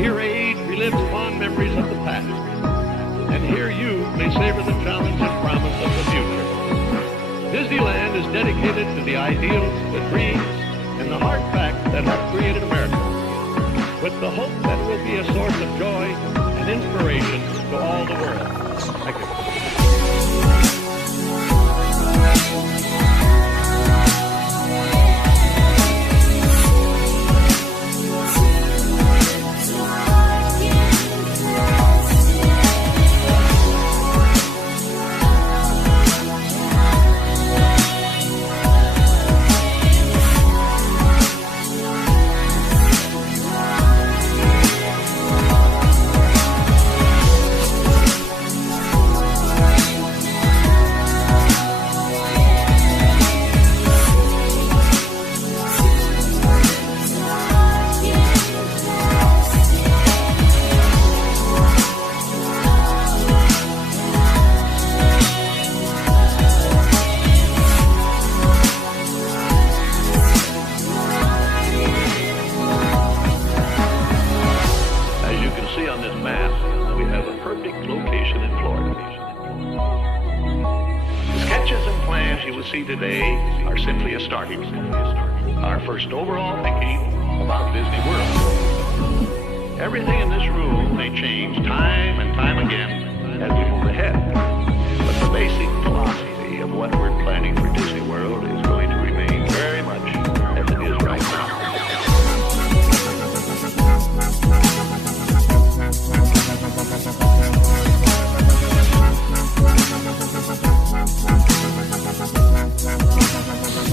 Here age relives fond memories of the past. And here you may savor the challenge and promise of the future. Disneyland is dedicated to the ideals, the dreams, and the hard facts that have created America, with the hope that will be a source of joy and inspiration to all the world. Thank you. Today are simply a starting point. Our first overall thinking about Disney World. Everything in this room may change time and time again as we move ahead. But the basic philosophy of what we're planning for Disney World is going to remain very much as it is right now.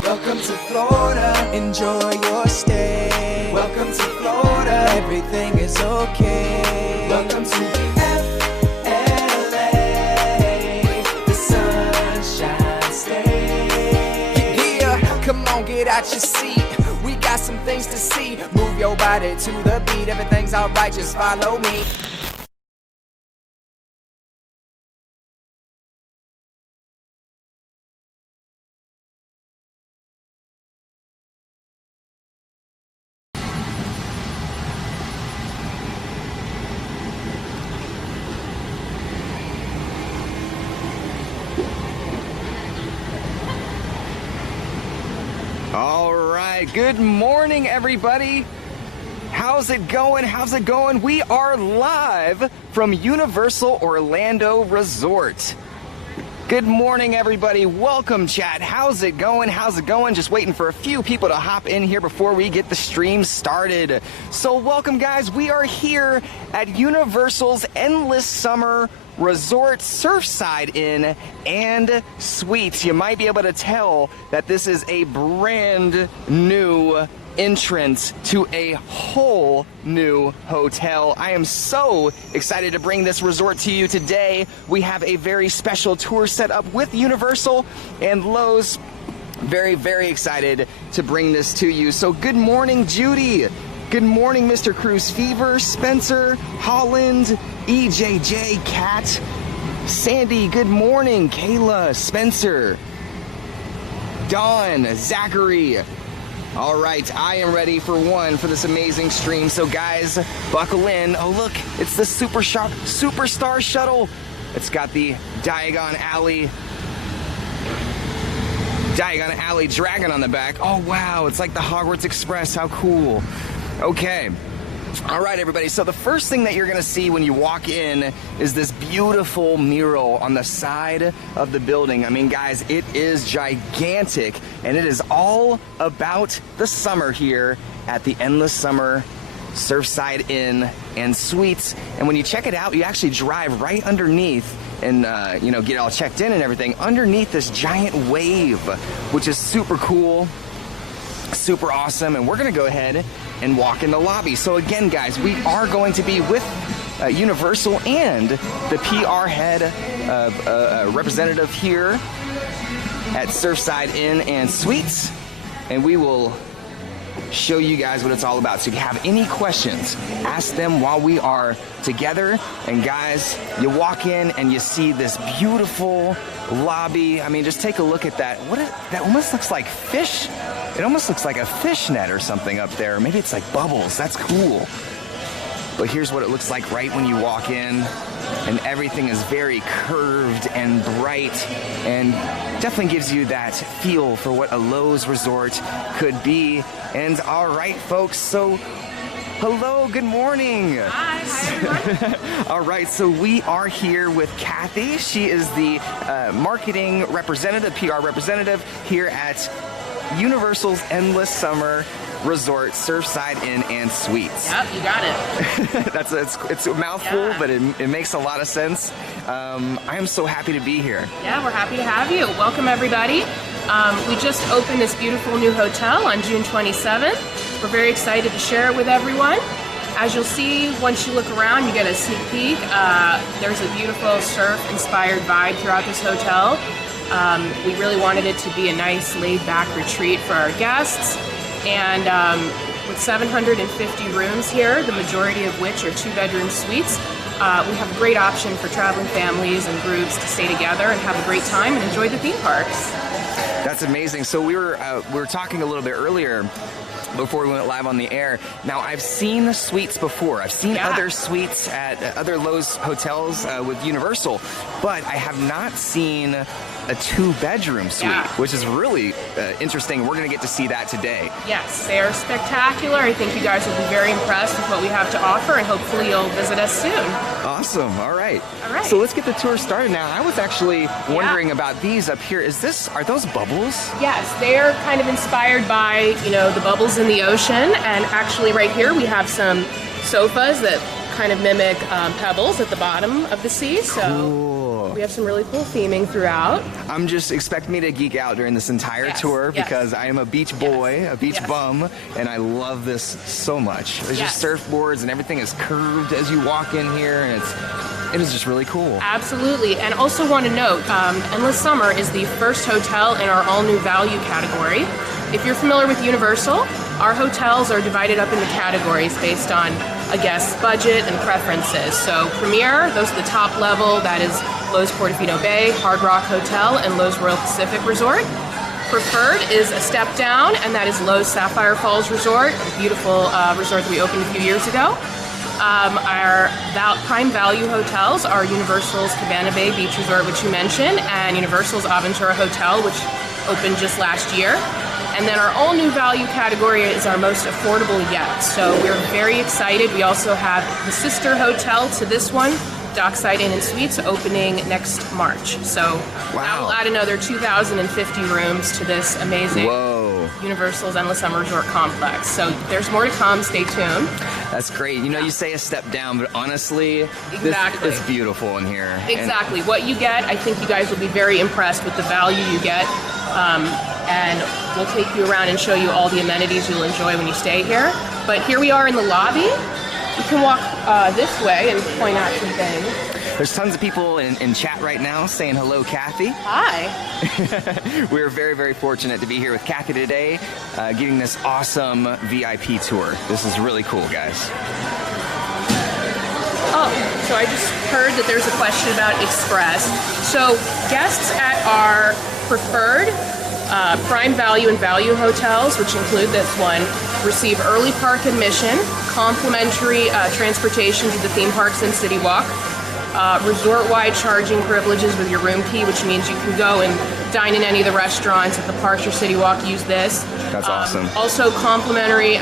Welcome to Florida, enjoy your stay. Welcome to Florida, everything is okay. Welcome to FLA, the Sunshine State. Yeah, come on, get out your seat. We got some things to see. Move your body to the beat. Everything's alright, just follow me. All right, good morning, everybody. How's it going? How's it going? We are live from Universal Orlando Resort. Good morning, everybody. Welcome, chat. How's it going? How's it going? Just waiting for a few people to hop in here before we get the stream started. So welcome, guys. We are here at Universal's Endless Summer Resort, Surfside Inn and Suites. You might be able to tell that this is a brand new entrance to a whole new hotel. I am so excited to bring this resort to you today. We have a very special tour set up with Universal and Lowe's. Very, very excited to bring this to you. So good morning, Judy. Good morning, Mr. Cruise Fever, Spencer, Holland, EJJ, Kat, Sandy, good morning, Kayla, Spencer, Dawn, Zachary. All right, I am ready for this amazing stream. So guys, buckle in. Oh look, it's the Superstar Shuttle. It's got the Diagon Alley dragon on the back. Oh wow, it's like the Hogwarts Express. How cool. Okay. All right, everybody. So the first thing that you're going to see when you walk in is this beautiful mural on the side of the building. I mean, guys, it is gigantic, and it is all about the summer here at the Endless Summer Surfside Inn and Suites. And when you check it out, you actually drive right underneath and, get all checked in and everything underneath this giant wave, which is super cool. Super awesome, and we're gonna go ahead and walk in the lobby. So again, guys, we are going to be with Universal and the PR head representative here at Surfside Inn and Suites, and we will show you guys what it's all about. So if you have any questions, ask them while we are together. And guys, you walk in and you see this beautiful lobby. I mean, just take a look at that. That almost looks like fish. It almost looks like a fish net or something up there. Maybe it's like bubbles. That's cool. but here's what it looks like right when you walk in. And everything is very curved and bright, and definitely gives you that feel for what a Lowe's resort could be. And all right, folks, so hello, good morning. Hi everyone. All right, so we are here with Kathy. She is the marketing representative, PR representative here at Universal's Endless Summer Resort, Surfside Inn and Suites. Yep, you got it. It's a mouthful, Yeah. but it makes a lot of sense. I am so happy to be here. Yeah, we're happy to have you. Welcome everybody. We just opened this beautiful new hotel on June 27th. We're very excited to share it with everyone. As you'll see, once you look around, you get a sneak peek. There's a beautiful surf-inspired vibe throughout this hotel. We really wanted it to be a nice laid-back retreat for our guests. And with 750 rooms here, the majority of which are 2-bedroom suites, we have a great option for traveling families and groups to stay together and have a great time and enjoy the theme parks. That's amazing. So we were talking a little bit earlier before we went live on the air. Now, I've seen the suites before. I've seen other suites at other Lowe's hotels with Universal, but I have not seen a 2-bedroom suite, which is really interesting. We're going to get to see that today. Yes, they are spectacular. I think you guys will be very impressed with what we have to offer, and hopefully you'll visit us soon. Awesome. All right. All right. So let's get the tour started now. I was actually wondering about these up here. Are those bubbles? Yes, they are kind of inspired by, the bubbles in the ocean. And actually right here we have some sofas that kind of mimic pebbles at the bottom of the sea. So cool. We have some really cool theming throughout. I'm just expect me to geek out during this entire tour because I am a beach boy, a beach bum, and I love this so much. There's just surfboards and everything is curved as you walk in here, and it is just really cool. Absolutely. And also want to note, Endless Summer is the first hotel in our all-new value category. If you're familiar with Universal, our hotels are divided up into categories based on a guest's budget and preferences. So Premier, those are the top level, that is Lowe's Portofino Bay, Hard Rock Hotel, and Lowe's Royal Pacific Resort. Preferred is a step down, and that is Lowe's Sapphire Falls Resort, a beautiful resort that we opened a few years ago. Our prime value hotels are Universal's Cabana Bay Beach Resort, which you mentioned, and Universal's Aventura Hotel, which opened just last year. And then our all-new value category is our most affordable yet. So we're very excited. We also have the sister hotel to this one, Dockside Inn and Suites, opening next March. So that will add another 2,050 rooms to this amazing Universal's Endless Summer Resort complex. So there's more to come. Stay tuned. That's great. You say a step down, but honestly, it's beautiful in here. Exactly. What you get, I think you guys will be very impressed with the value you get. And we'll take you around and show you all the amenities you'll enjoy when you stay here. But here we are in the lobby. You can walk this way and point out some things. There's tons of people in chat right now saying hello, Kathy. Hi. We're very, very fortunate to be here with Kathy today, getting this awesome VIP tour. This is really cool, guys. Oh, so I just heard that there's a question about Express. So guests at our preferred prime value and value hotels, which include this one, receive early park admission, complimentary transportation to the theme parks and City Walk, resort-wide charging privileges with your room key, which means you can go and dine in any of the restaurants at the parks or City Walk, use this. That's awesome. Also complimentary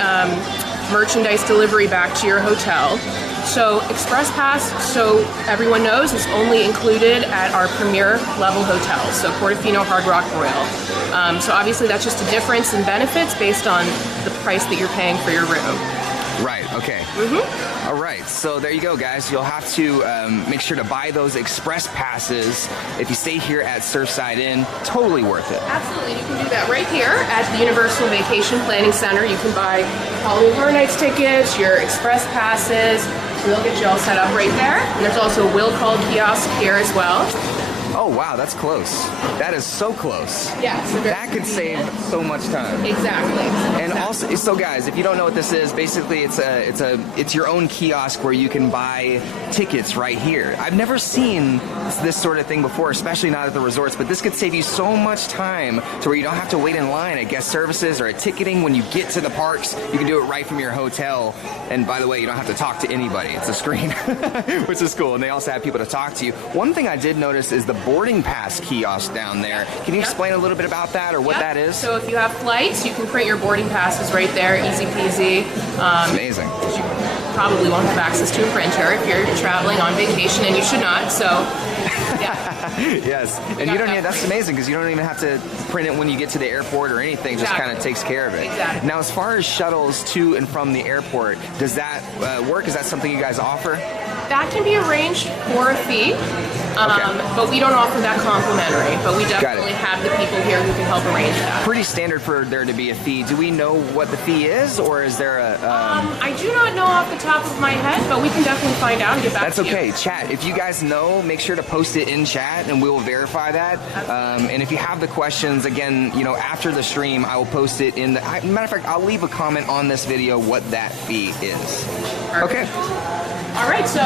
merchandise delivery back to your hotel. So Express Pass, so everyone knows, is only included at our premier level hotels, so Portofino, Hard Rock, Royal. So obviously that's just a difference in benefits based on the price that you're paying for your room. Right, okay. Mm-hmm. All right, so there you go, guys. You'll have to make sure to buy those Express Passes if you stay here at Surfside Inn. Totally worth it. Absolutely, you can do that right here at the Universal Vacation Planning Center. You can buy Halloween Horror Nights tickets, your Express Passes. We'll get you all set up right there. And there's also a will call kiosk here as well. Oh wow, that's close. That is so close. Yeah, so That could save so much time. Exactly. And also, so guys, if you don't know what this is, basically it's your own kiosk where you can buy tickets right here. I've never seen this sort of thing before, especially not at the resorts, but this could save you so much time to where you don't have to wait in line at guest services or at ticketing. When you get to the parks, you can do it right from your hotel. And by the way, you don't have to talk to anybody. It's a screen, which is cool. And they also have people to talk to you. One thing I did notice is the boarding pass kiosk down there. Can you explain a little bit about that or what that is? So if you have flights, you can print your boarding passes right there, easy peasy. Amazing. You probably won't have access to a printer if you're traveling on vacation, and you should not. So, yeah. Yes, and you don't need, that's amazing because you don't even have to print it when you get to the airport or anything. Just kind of takes care of it. Exactly. Now, as far as shuttles to and from the airport, does that work? Is that something you guys offer? That can be arranged for a fee, but we don't offer that complimentary. But we definitely have the people here who can help arrange that. Pretty standard for there to be a fee. Do we know what the fee is, or is there a... I do not know off the top of my head, but we can definitely find out and get back to you. That's okay. Chat, if you guys know, make sure to post it in chat, and we will verify that. And if you have the questions, again, you know, after the stream, I will post it in the... Matter of fact, I'll leave a comment on this video what that fee is. Perfect. Okay. All right, so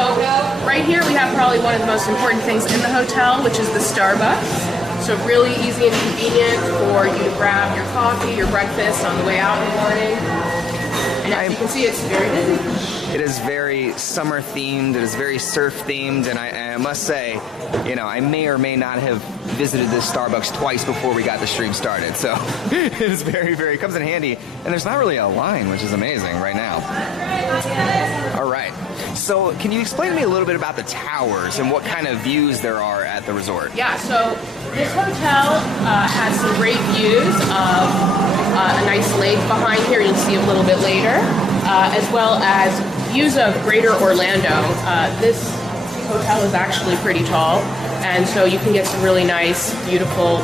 right here we have probably one of the most important things in the hotel, which is the Starbucks. So really easy and convenient for you to grab your coffee, your breakfast on the way out in the morning. And as you can see, it's very busy. It is very summer themed, it is very surf themed, and I must say, you know, I may or may not have visited this Starbucks twice before we got the stream started, so it is very, very, it comes in handy, and there's not really a line, which is amazing right now. All right, so can you explain to me a little bit about the towers and what kind of views there are at the resort? Yeah, so this hotel has some great views of a nice lake behind here, you'll see a little bit later, as well as views of Greater Orlando. This hotel is actually pretty tall, and so you can get some really nice, beautiful,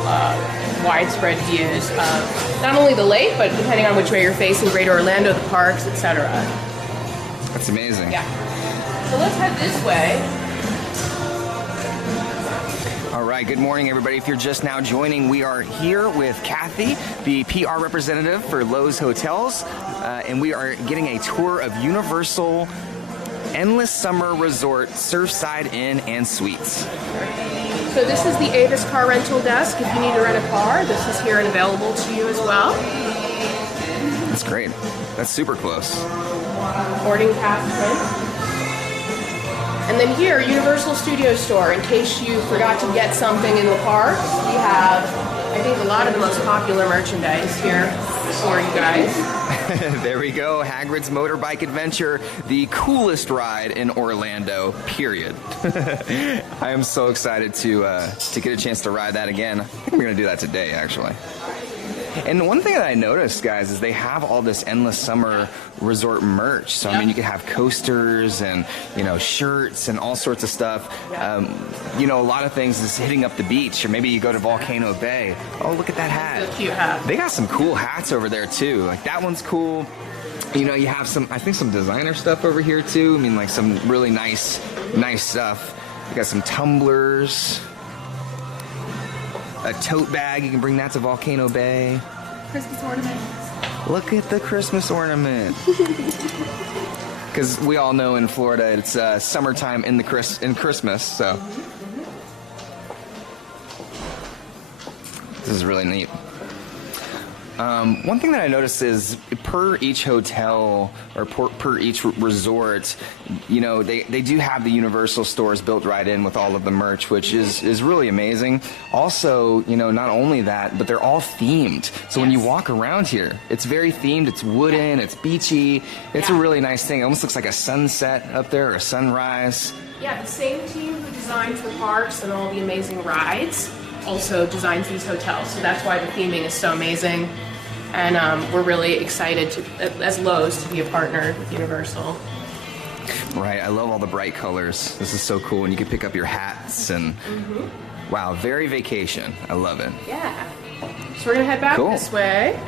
widespread views of not only the lake, but depending on which way you're facing, Greater Orlando, the parks, etc. That's amazing. Yeah. So let's head this way. All right, good morning, everybody. If you're just now joining, we are here with Kathy, the PR representative for Lowe's Hotels, and we are getting a tour of Universal Endless Summer Resort Surfside Inn and Suites. So this is the Avis car rental desk. If you need to rent a car, this is here and available to you as well. That's great. That's super close. Boarding pass print. And then here, Universal Studio Store. In case you forgot to get something in the parks, we have, I think, a lot of the most popular merchandise here for you guys. There we go. Hagrid's Motorbike Adventure, the coolest ride in Orlando, period. I am so excited to get a chance to ride that again. I think we're going to do that today, actually. And one thing that I noticed, guys, is they have all this Endless Summer Resort merch. So, I mean, you could have coasters and, you know, shirts and all sorts of stuff. You know, a lot of things is hitting up the beach, or maybe you go to Volcano Bay. Oh, look at that hat. It's a cute hat. They got some cool hats over there, too. Like, that one's cool. You know, you have some, I think, some designer stuff over here, too. I mean, like, some really nice stuff. You got some tumblers. A tote bag, you can bring that to Volcano Bay. Christmas ornament. Look at the Christmas ornament. Because we all know in Florida it's summertime in Christmas, so. This is really neat. One thing that I noticed is per each hotel or per each resort, you know, they do have the Universal stores built right in with all of the merch, which is really amazing. Also, you know, not only that, but they're all themed. So when you walk around here, it's very themed. It's wooden, it's beachy. It's a really nice thing. It almost looks like a sunset up there or a sunrise. Yeah, the same team who designs the parks and all the amazing rides also designs these hotels. So that's why the theming is so amazing. And we're really excited to, as Lowe's, to be a partner with Universal. Right, I love all the bright colors. This is so cool, and you can pick up your hats and wow, very vacation. I love it. Yeah. So we're gonna head back this way.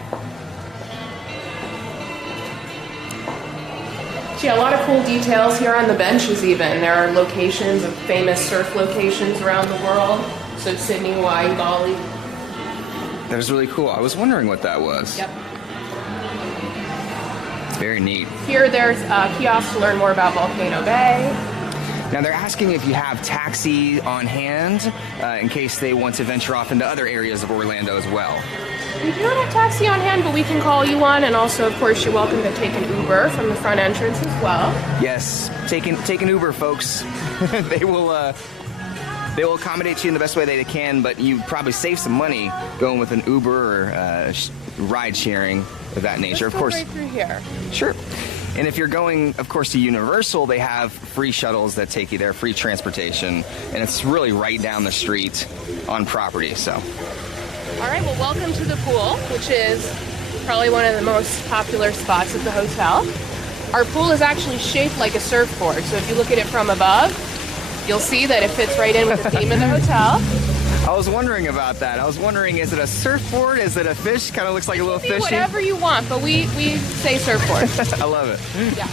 So yeah, a lot of cool details here on the benches even. There are locations of famous surf locations around the world. So Sydney, Hawaii, Bali. That was really cool. I was wondering what that was. Yep. Very neat. Here there's kiosks to learn more about Volcano Bay. Now they're asking if you have taxi on hand in case they want to venture off into other areas of Orlando as well. We do not have taxi on hand, but we can call you one, and also, of course, you're welcome to take an Uber from the front entrance as well. Yes, take an Uber, folks. They will accommodate you in the best way they can, but you probably save some money going with an Uber or ride sharing of that nature. Let's of course, go right through here. Sure. And if you're going, of course, to Universal, they have free shuttles that take you there, free transportation, and it's really right down the street on property. So. All right, well, welcome to the pool, which is probably one of the most popular spots at the hotel. Our pool is actually shaped like a surfboard, so if you look at it from above, you'll see that it fits right in with the theme of the hotel. I was wondering about that. I was wondering, is it a surfboard? Is it a fish? Kind of looks like a little fishy. Whatever you want, but we say surfboard. I love it. Yeah.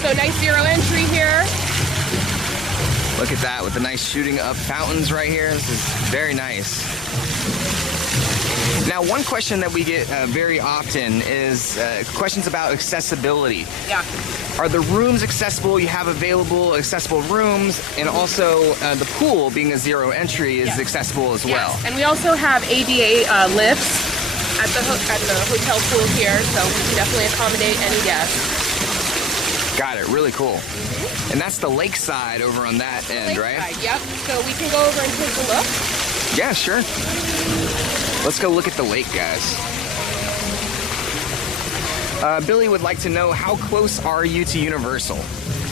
So nice zero entry here. Look at that with the nice shooting up fountains right here. This is very nice. Now, one question that we get very often is questions about accessibility. Yeah. Are the rooms accessible? You have available accessible rooms, and also the pool, being a zero entry, is accessible as well. And we also have ADA lifts at the hotel pool here, so we can definitely accommodate any guest. Got it. Really cool. And that's the lakeside over on that end, right? Yep. So we can go over and take a look. Yeah, sure. Let's go look at the lake, guys. Billy would like to know, how close are you to Universal?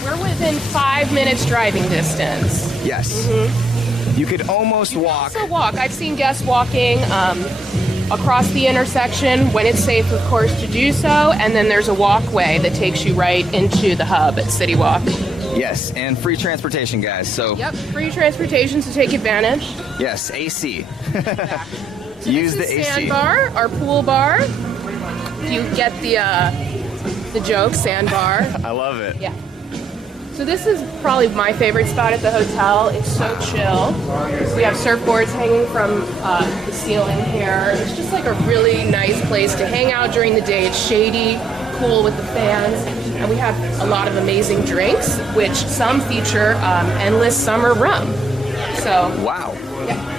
We're within 5 minutes driving distance. Yes. You could almost walk. Also walk. I've seen guests walking across the intersection when it's safe, of course, to do so. And then there's a walkway that takes you right into the hub at City Walk. Yes, and free transportation, guys. So. Yep, free transportation, so take advantage. Yes, AC. Exactly. So Use this the is AC. Sandbar, our pool bar. You get the joke, sandbar. I love it. Yeah. So this is probably my favorite spot at the hotel. It's so chill. We have surfboards hanging from the ceiling here. It's just like a really nice place to hang out during the day. It's shady, cool with the fans. And we have a lot of amazing drinks, which some feature endless summer rum. So. Wow. Yeah.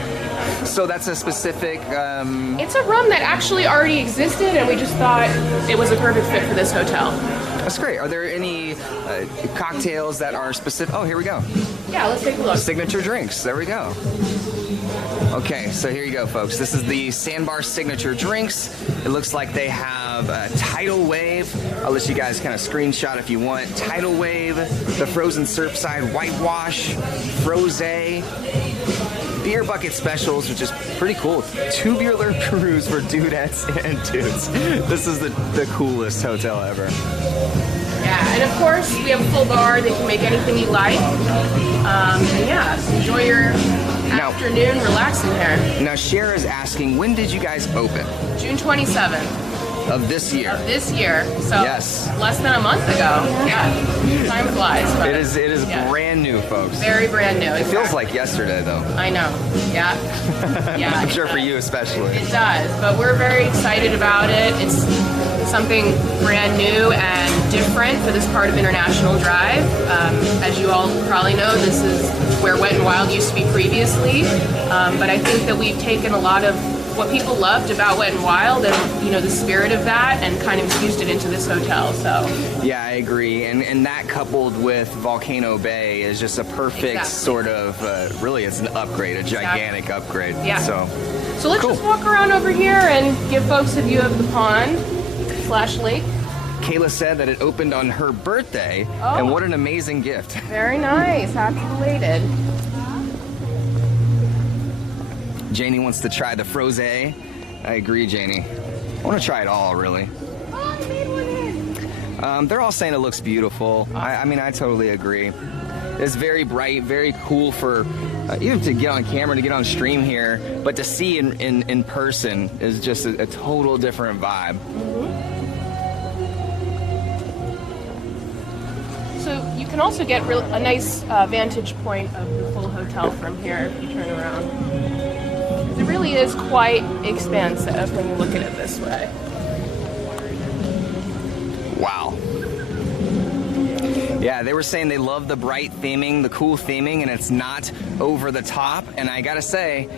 So that's a specific... It's a rum that actually already existed, and we just thought it was a perfect fit for this hotel. That's great. Are there any cocktails that are specific? Oh, here we go. Yeah, let's take a look. Signature drinks. There we go. Okay, so here you go, folks. This is the Sandbar signature drinks. It looks like they have Tidal Wave. I'll let you guys kind of screenshot if you want. Tidal Wave, the Frozen Surfside Whitewash, Frosé, beer bucket specials, which is pretty cool. Tubular cruise for dudettes and dudes. This is the coolest hotel ever. Yeah, and of course, we have a full bar. They can make anything you like. And yeah, enjoy your afternoon relaxing here. Now, Cher is asking, when did you guys open? June 27th. Of this year. Of this year. So yes. Less than a month ago. Yeah. Time flies. It is brand new, folks. Very brand new. It feels like yesterday, though. I know. Yeah. Yeah. I'm sure for you especially. It does, but we're very excited about it. It's something brand new and different for this part of International Drive. As you all probably know, this is where Wet n Wild used to be previously. But I think that we've taken a lot of what people loved about Wet n Wild and, the spirit of that, and kind of infused it into this hotel. So yeah, I agree, and that coupled with Volcano Bay is just a perfect sort of really, it's an upgrade, a gigantic upgrade. Yeah. So let's just walk around over here and give folks a view of the pond / lake. Kayla said that it opened on her birthday, and what an amazing gift. Very nice. Happy belated. Janie wants to try the Frosé. I agree, Janie. I want to try it all, really. They're all saying it looks beautiful. I mean, I totally agree. It's very bright, very cool for even to get on camera, to get on stream here, but to see in person is just a total different vibe. So you can also get a nice vantage point of the full hotel. hotel from here if you turn around. It really is quite expansive when you look at it this way. Wow. Yeah, they were saying they love the bright theming, the cool theming, and it's not over the top. And I gotta say,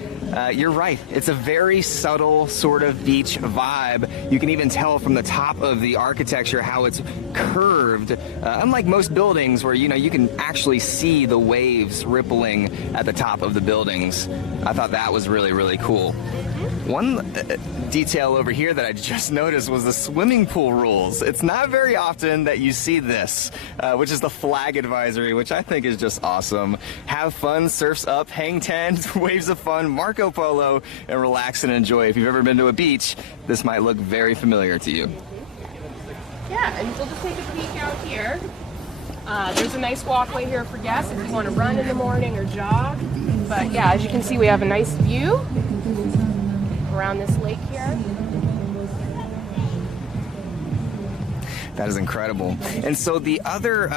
you're right. It's a very subtle sort of beach vibe. You can even tell from the top of the architecture how it's curved. Unlike most buildings where, you know, you can actually see the waves rippling at the top of the buildings. I thought that was really, really cool. One detail over here that I just noticed was the swimming pool rules. It's not very often that you see this, which is the flag advisory, which I think is just awesome. Have fun, surfs up, hang 10, waves of fun, Marco Polo, and relax and enjoy. If you've ever been to a beach, this might look very familiar to you. Yeah, and we'll just take a peek out here. There's a nice walkway here for guests if you want to run in the morning or jog. But yeah, as you can see, we have a nice view around this lake here. That is incredible. And so the other,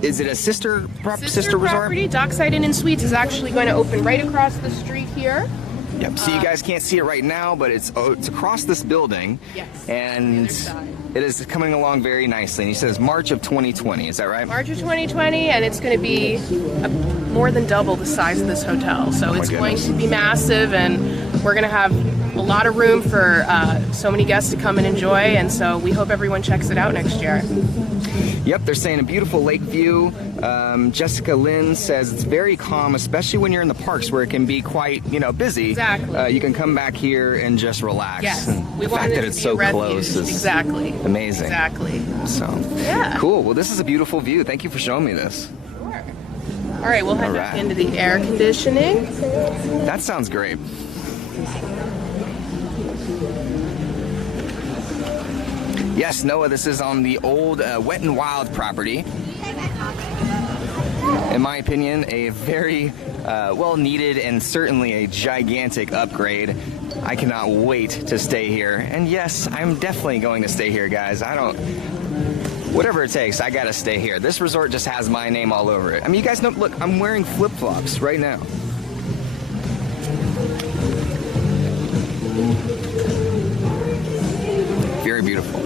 is it a sister resort? Property, Dockside Inn and Suites, is actually going to open right across the street here. Yep, so you guys can't see it right now, but it's across this building. Yes, and it is coming along very nicely. And he says March of 2020, is that right? March of 2020, and it's going to be more than double the size of this hotel. So it's going to be massive, and we're going to have a lot of room for so many guests to come and enjoy, and so we hope everyone checks it out next year. Yep, they're saying a beautiful lake view. Jessica Lynn says it's very calm, especially when you're in the parks where it can be quite, you know, busy. Exactly. You can come back here and just relax. Yes. And We the fact that it's so close is exactly amazing. Exactly. So yeah. Cool. Well, this is a beautiful view. Thank you for showing me this. Sure. All right, we'll head back into the air conditioning. That sounds great. Yes, Noah, this is on the old Wet n Wild property. In my opinion, a very well needed and certainly a gigantic upgrade. I cannot wait to stay here. And yes, I'm definitely going to stay here, guys. Whatever it takes, I gotta stay here. This resort just has my name all over it. I mean, you guys know, look, I'm wearing flip-flops right now. Very beautiful.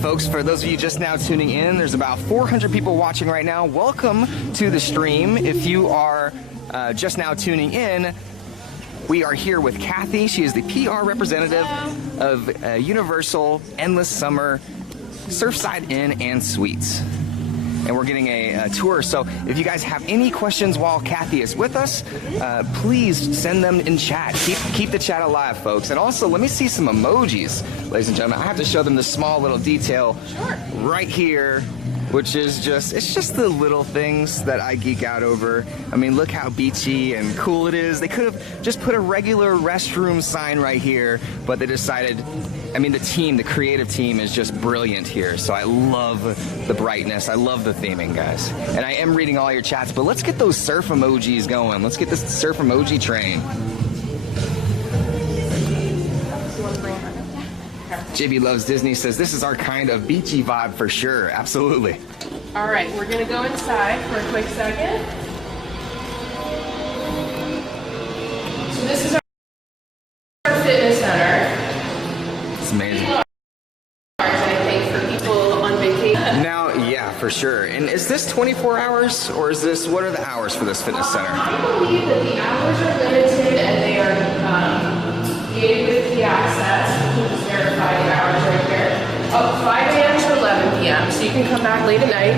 Folks, for those of you just now tuning in, there's about 400 people watching right now. Welcome to the stream. If you are just now tuning in, we are here with Kathy. She is the PR representative of Universal Endless Summer Surfside Inn and Suites. And we're getting a tour. So if you guys have any questions while Kathy is with us, please send them in chat. Keep the chat alive, folks. And also, let me see some emojis, ladies and gentlemen. I have to show them this small little detail right here, which is it's just the little things that I geek out over. I mean, look how beachy and cool it is. They could have just put a regular restroom sign right here, but they decided, I mean, the creative team is just brilliant here. So I love the brightness. I love the theming, guys. And I am reading all your chats, but let's get those surf emojis going. Let's get this surf emoji train. JB Loves Disney says, this is our kind of beachy vibe for sure. Absolutely. All right, we're going to go inside for a quick second. So this is our fitness center. It's amazing. I think for people on vacation. Now, yeah, for sure. And is this 24 hours or what are the hours for this fitness center? I believe that the hours are limited and they are gated with the access. You can just verify the hours right here. 5 a.m. to 11 p.m. So you can come back late at night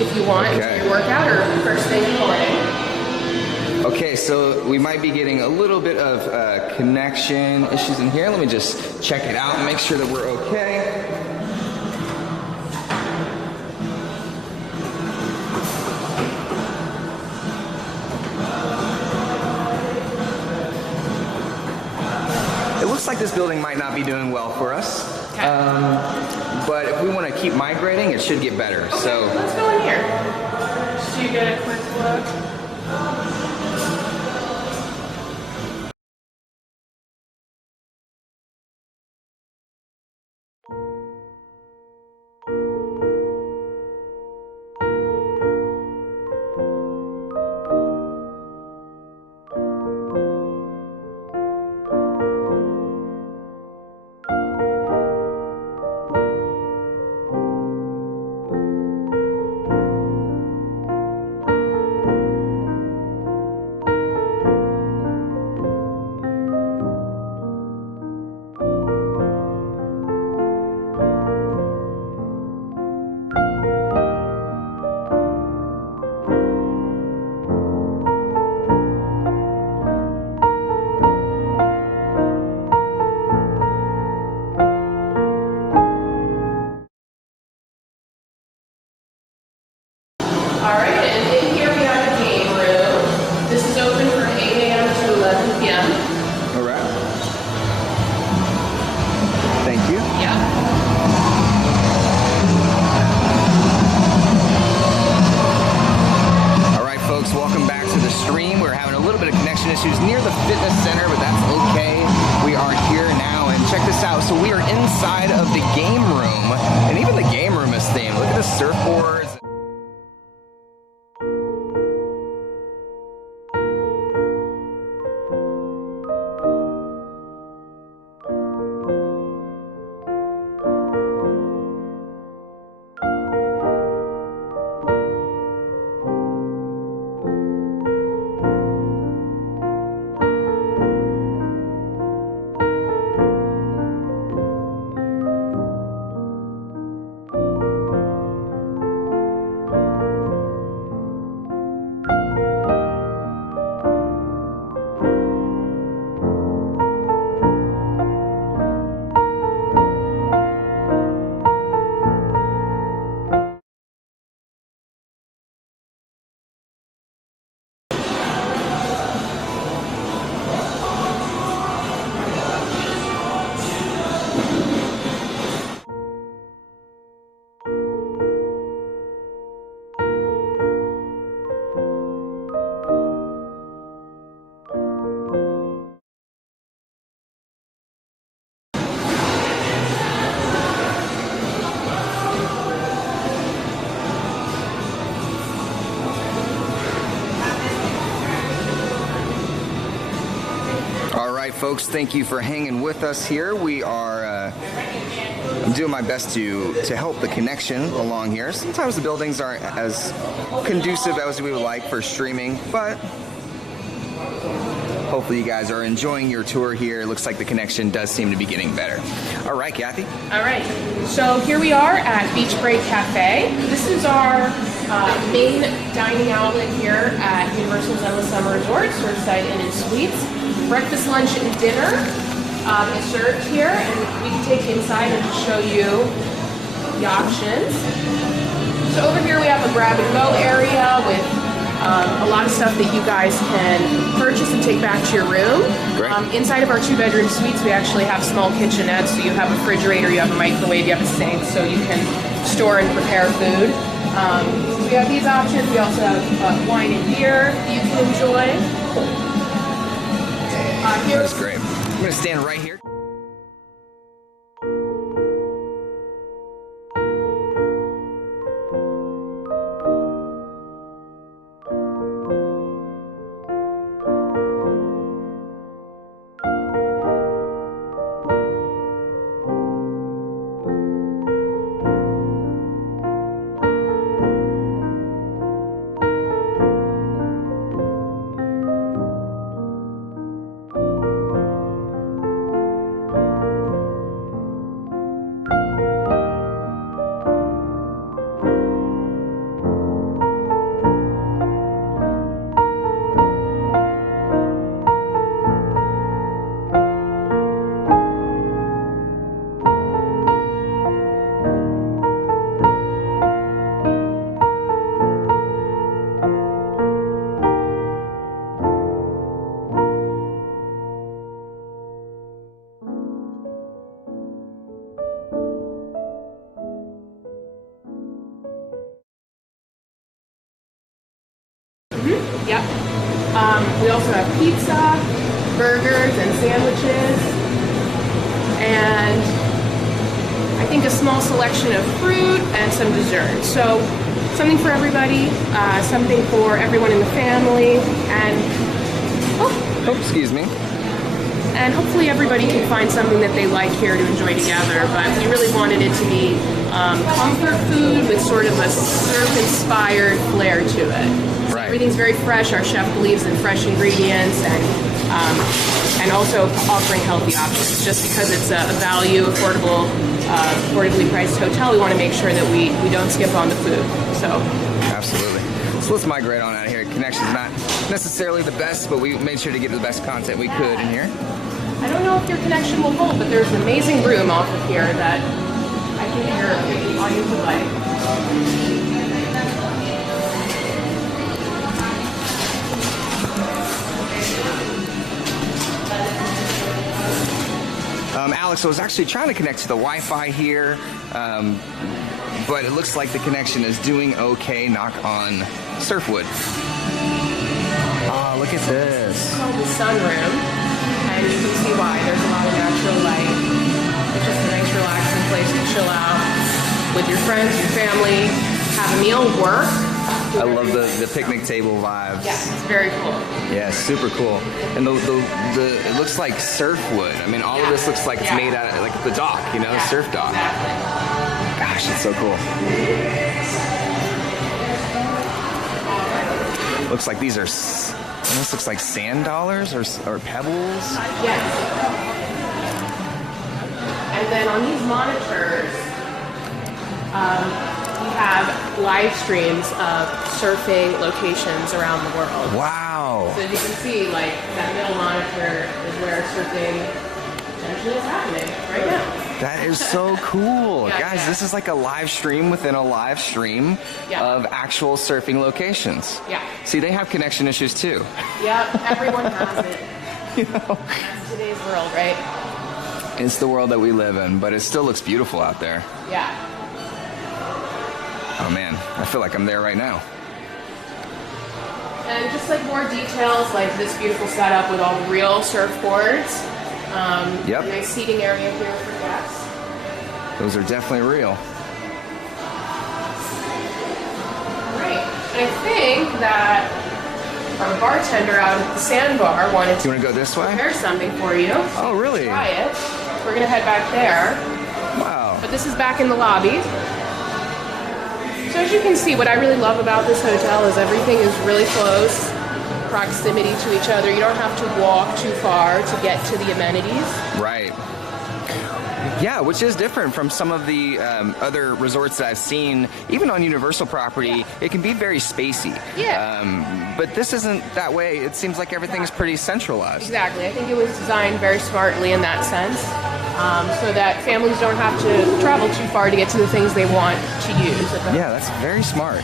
if you want to do your workout or first thing in the morning. Okay, so we might be getting a little bit of connection issues in here. Let me just check it out and make sure that we're okay. It looks like this building might not be doing well for us. Okay. But if we want to keep migrating, it should get better. Okay, so let's go in here. Just so you get a quick look. Alright, and in here we have a game room. This is open from 8 a.m. to 11 p.m. Alright. Thank you. Yeah. Alright folks, welcome back to the stream. We're having a little bit of connection issues near the fitness center, but that's okay. We are here now, and check this out. So we are inside of the game room, and even the game room is themed. Look at the surfboards. Folks, thank you for hanging with us here. We are I'm doing my best to help the connection along here. Sometimes the buildings aren't as conducive as we would like for streaming, but hopefully you guys are enjoying your tour here. It looks like the connection does seem to be getting better. All right, Kathy. All right, so here we are at Beach Break Cafe. This is our main dining outlet here at Universal's Endless Summer Resort, Surfside Inn and Suites. Breakfast, lunch, and dinner is served here, and we can take you inside and just show you the options. So over here we have a grab and go area with a lot of stuff that you guys can purchase and take back to your room. Inside of our 2-bedroom suites, we actually have small kitchenettes, so you have a refrigerator, you have a microwave, you have a sink, so you can store and prepare food. We have these options. We also have wine and beer that you can enjoy. That's great. I'm going to stand right here. Yep. We also have pizza, burgers, and sandwiches, and I think a small selection of fruit and some dessert. So something for everybody, something for everyone in the family, and excuse me. And hopefully everybody can find something that they like here to enjoy together. But we really wanted it to be comfort food with sort of a surf-inspired flair to it. So everything's very fresh. Our chef believes in fresh ingredients and also offering healthy options. Just because it's a value, affordably priced hotel, we want to make sure that we don't skip on the food. So absolutely. So let's migrate on out of here. Connection's not necessarily the best, but we made sure to get the best content we could in here. I don't know if your connection will hold, but there's an amazing room off of here that I think your audience would like. So I was actually trying to connect to the Wi-Fi here, but it looks like the connection is doing okay. Knock on Surfwood. Oh, look at this. It's called the sunroom, and you can see why. There's a lot of natural light. It's just a nice relaxing place to chill out with your friends, your family, have a meal, work. I love the picnic table vibes. Yeah, it's very cool. Yeah, super cool. And it looks like surf wood. I mean, all of this looks like it's made out of like the dock, you know, surf dock. Exactly. Gosh, it's so cool. Looks like these are almost looks like sand dollars or pebbles. Yes. And then on these monitors, we have live streams of surfing locations around the world. Wow. So as you can see, like that middle monitor is where surfing potentially is happening right now. That is so cool. Yeah, Guys, yeah. this is like a live stream within a live stream of actual surfing locations. Yeah. See, they have connection issues too. Yep, everyone has it. You know? That's today's world, right? It's the world that we live in, but it still looks beautiful out there. Yeah. Oh man, I feel like I'm there right now. And just like more details, like this beautiful setup with all the real surfboards. Yep. A nice seating area here for guests. Those are definitely real. Right. And I think that our bartender out at the sandbar wanted You to want to go this way? prepare something for you. Oh, really? Try it. We're gonna head back there. Wow. But this is back in the lobby. So as you can see, what I really love about this hotel is everything is really close, proximity to each other. You don't have to walk too far to get to the amenities. Right. Yeah, which is different from some of the other resorts that I've seen. Even on Universal property, it can be very spacey. Yeah. But this isn't that way. It seems like everything's pretty centralized. Exactly. I think it was designed very smartly in that sense, so that families don't have to travel too far to get to the things they want to use. Yeah, that's very smart.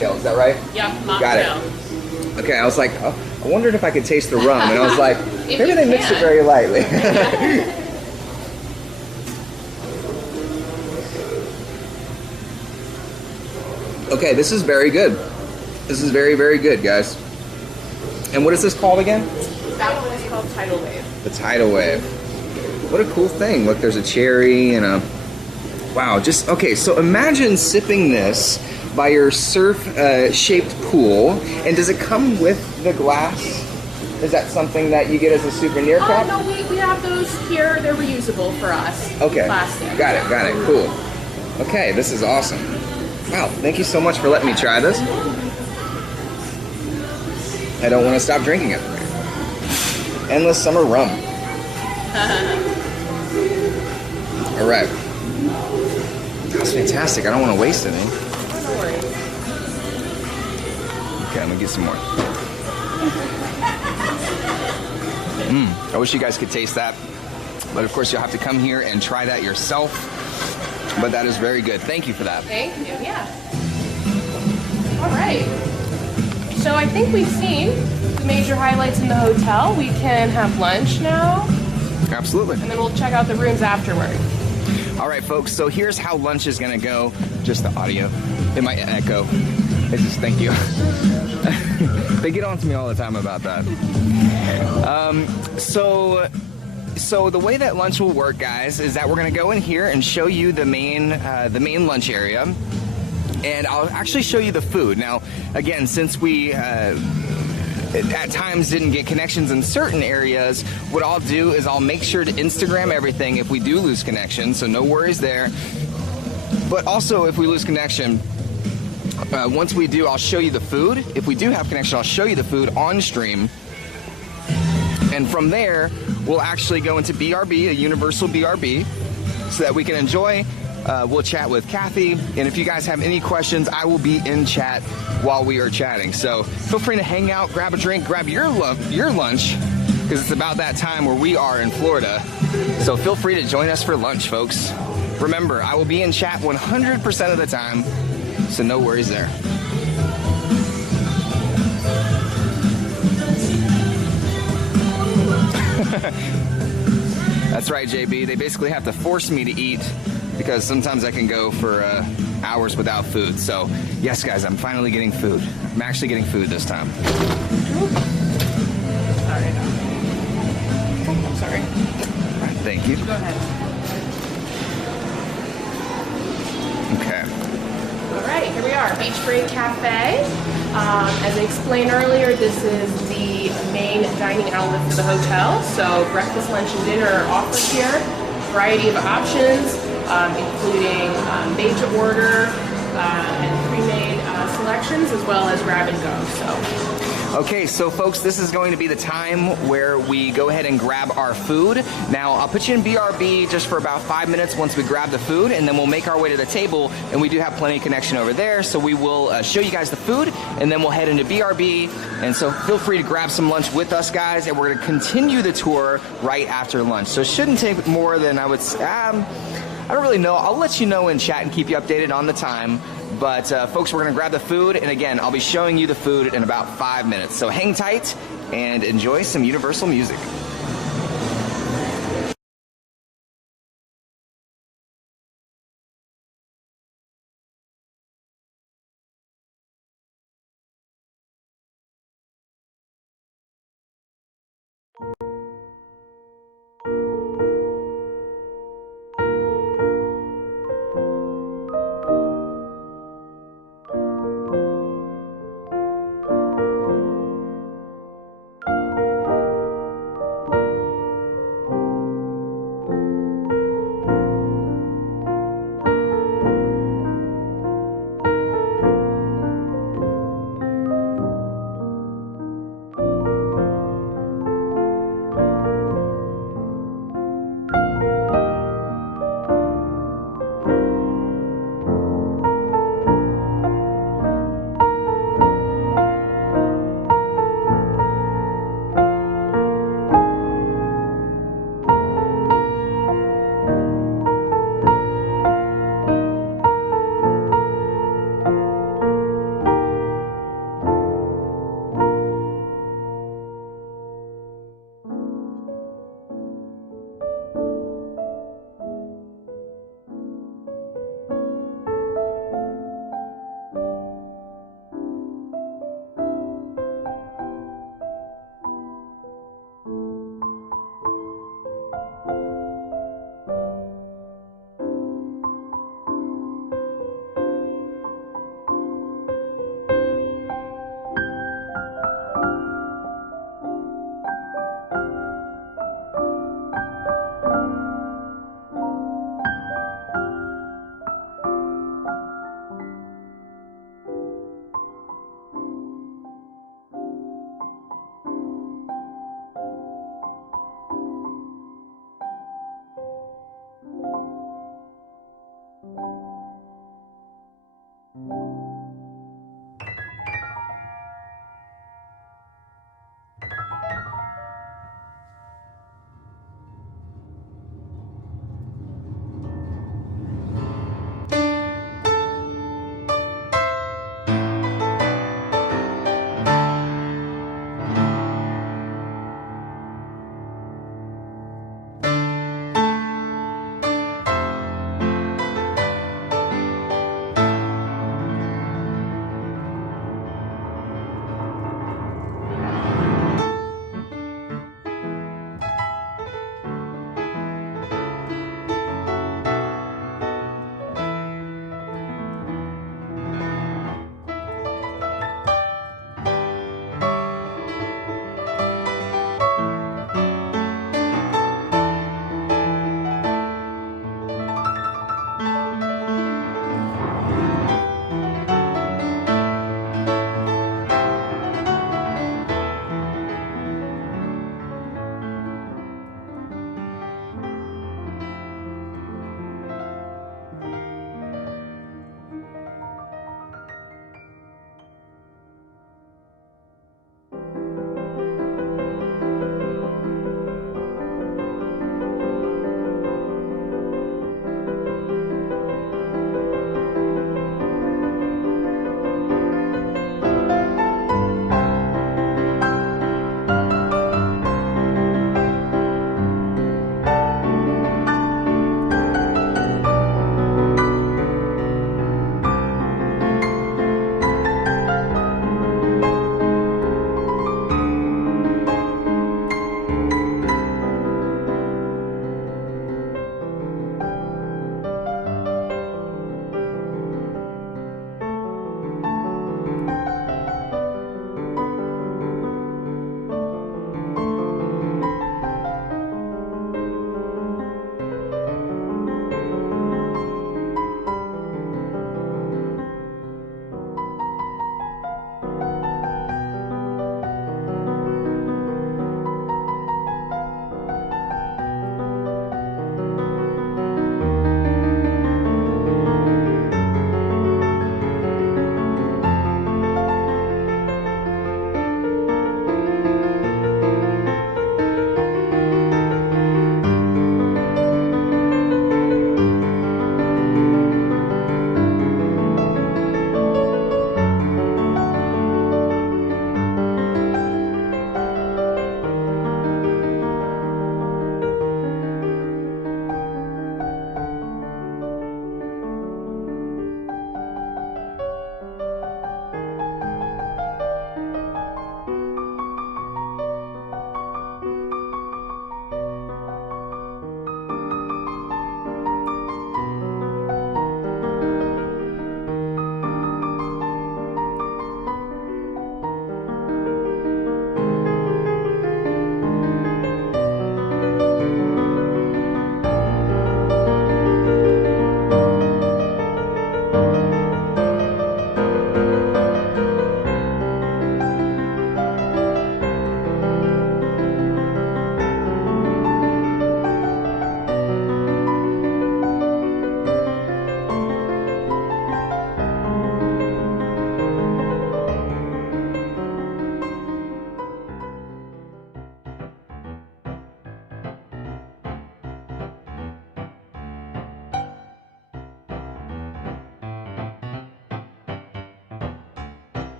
Is that right? Yeah, Got it. Okay, I was like, oh, I wondered if I could taste the rum, and I was like, maybe you they mix it can. very lightly. Okay, this is very good. This is very, very good, guys. And what is this called again? That one is called Tidal Wave. The tidal wave. What a cool thing. Look, there's a cherry and a... Wow, just... Okay, so imagine sipping this by your surf-shaped pool. And does it come with the glass? Is that something that you get as a souvenir cup? No, we have those here. They're reusable for us. Okay, Plastic. got it, cool. Okay, this is awesome. Wow, thank you so much for letting me try this. I don't want to stop drinking it. Endless summer rum. All right. That's fantastic. I don't want to waste any. No worries. Okay, I'm gonna get some more. I wish you guys could taste that, but of course you'll have to come here and try that yourself. But that is very good. Thank you for that. Thank you. Yeah. All right. So I think we've seen the major highlights in the hotel. We can have lunch now, Absolutely. and then we'll check out the rooms afterward. All right, folks, so here's how lunch is gonna go. Just the audio. It might echo. It's just, thank you. They get on to me all the time about that. So the way that lunch will work, guys, is that we're gonna go in here and show you the main lunch area. And I'll actually show you the food. Now, again, since we at times didn't get connections in certain areas, what I'll do is I'll make sure to Instagram everything if we do lose connection, so no worries there. But also, if we lose connection, once we do, I'll show you the food. If we do have connection, I'll show you the food on stream. And from there, we'll actually go into BRB, a Universal BRB, so that we can enjoy. We'll chat with Kathy, and if you guys have any questions, I will be in chat while we are chatting. So feel free to hang out, grab a drink, grab your lunch, because it's about that time where we are in Florida. So feel free to join us for lunch, folks. Remember, I will be in chat 100% of the time, so no worries there. That's right, JB. They basically have to force me to eat because sometimes I can go for hours without food. So, yes, guys, I'm finally getting food. I'm actually getting food this time. Sorry. I'm sorry. All right, thank you. Go ahead. Okay. All right, here we are, Beach Break Cafe. As I explained earlier, this is the main dining outlet for the hotel. So breakfast, lunch, and dinner are offered here. Variety of options, including made to order and pre-made selections, as well as grab and go. Okay, so folks, this is going to be the time where we go ahead and grab our food. Now, I'll put you in BRB just for about 5 minutes once we grab the food, and then we'll make our way to the table, and we do have plenty of connection over there, so we will show you guys the food, and then we'll head into BRB, and so feel free to grab some lunch with us, guys, and we're going to continue the tour right after lunch. So it shouldn't take more than, I would say, I don't really know. I'll let you know in chat and keep you updated on the time. But folks, we're gonna grab the food, and again, I'll be showing you the food in about 5 minutes. So hang tight and enjoy some Universal music.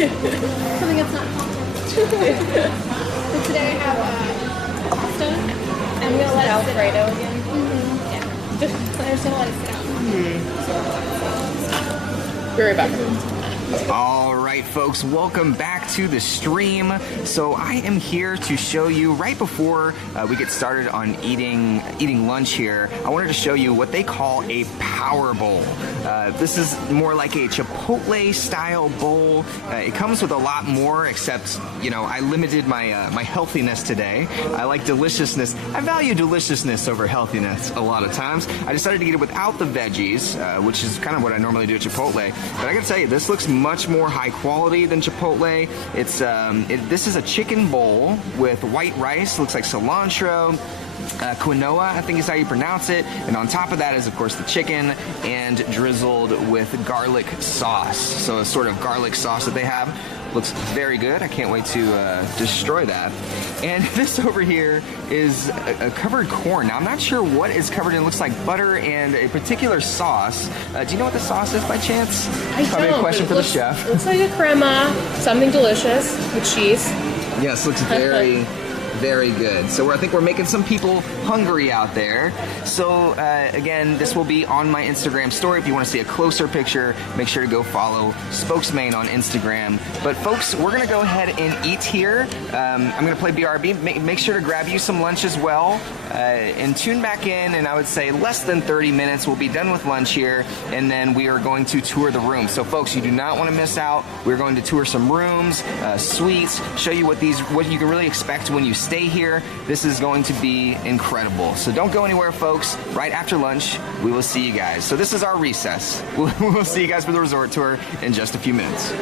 Something that's not content. So today I have pasta. I'm gonna let it sit Alfredo again. Yeah. I'm just gonna let it sit out. Be right back. All right, folks, welcome back to the stream. So I am here to show you, right before we get started on eating lunch here, I wanted to show you what they call a power bowl. This is more like a Chipotle style bowl. It comes with a lot more, except, you know, I limited my my healthiness today. I like deliciousness. I value deliciousness over healthiness a lot of times. I decided to get it without the veggies, which is kind of what I normally do at Chipotle. But I gotta tell you, this looks much more high quality than Chipotle. It's this is a chicken bowl with white rice. Looks like cilantro. Quinoa, I think is how you pronounce it. And on top of that is, of course, the chicken and drizzled with garlic sauce. So a sort of garlic sauce that they have. Looks very good. I can't wait to destroy that. And this over here is a covered corn. Now, I'm not sure what is covered in. It looks like butter and a particular sauce. Do you know what the sauce is by chance? I Probably don't, a question for the looks, chef. Looks like a crema, something delicious with cheese. Yes, looks very... very good. So I think we're making some people hungry out there. So again, this will be on my Instagram story. If you want to see a closer picture, make sure to go follow Spokesman on Instagram. But folks, we're going to go ahead and eat here. I'm going to play BRB. Make sure to grab you some lunch as well. And tune back in, and I would say less than 30 minutes. We'll be done with lunch here, and then we are going to tour the room. So folks, you do not want to miss out. We're going to tour some rooms, suites, show you what you can really expect when you stay here. This is going to be incredible. So don't go anywhere, folks. Right after lunch, we will see you guys. So this is our recess. We'll see you guys for the resort tour in just a few minutes.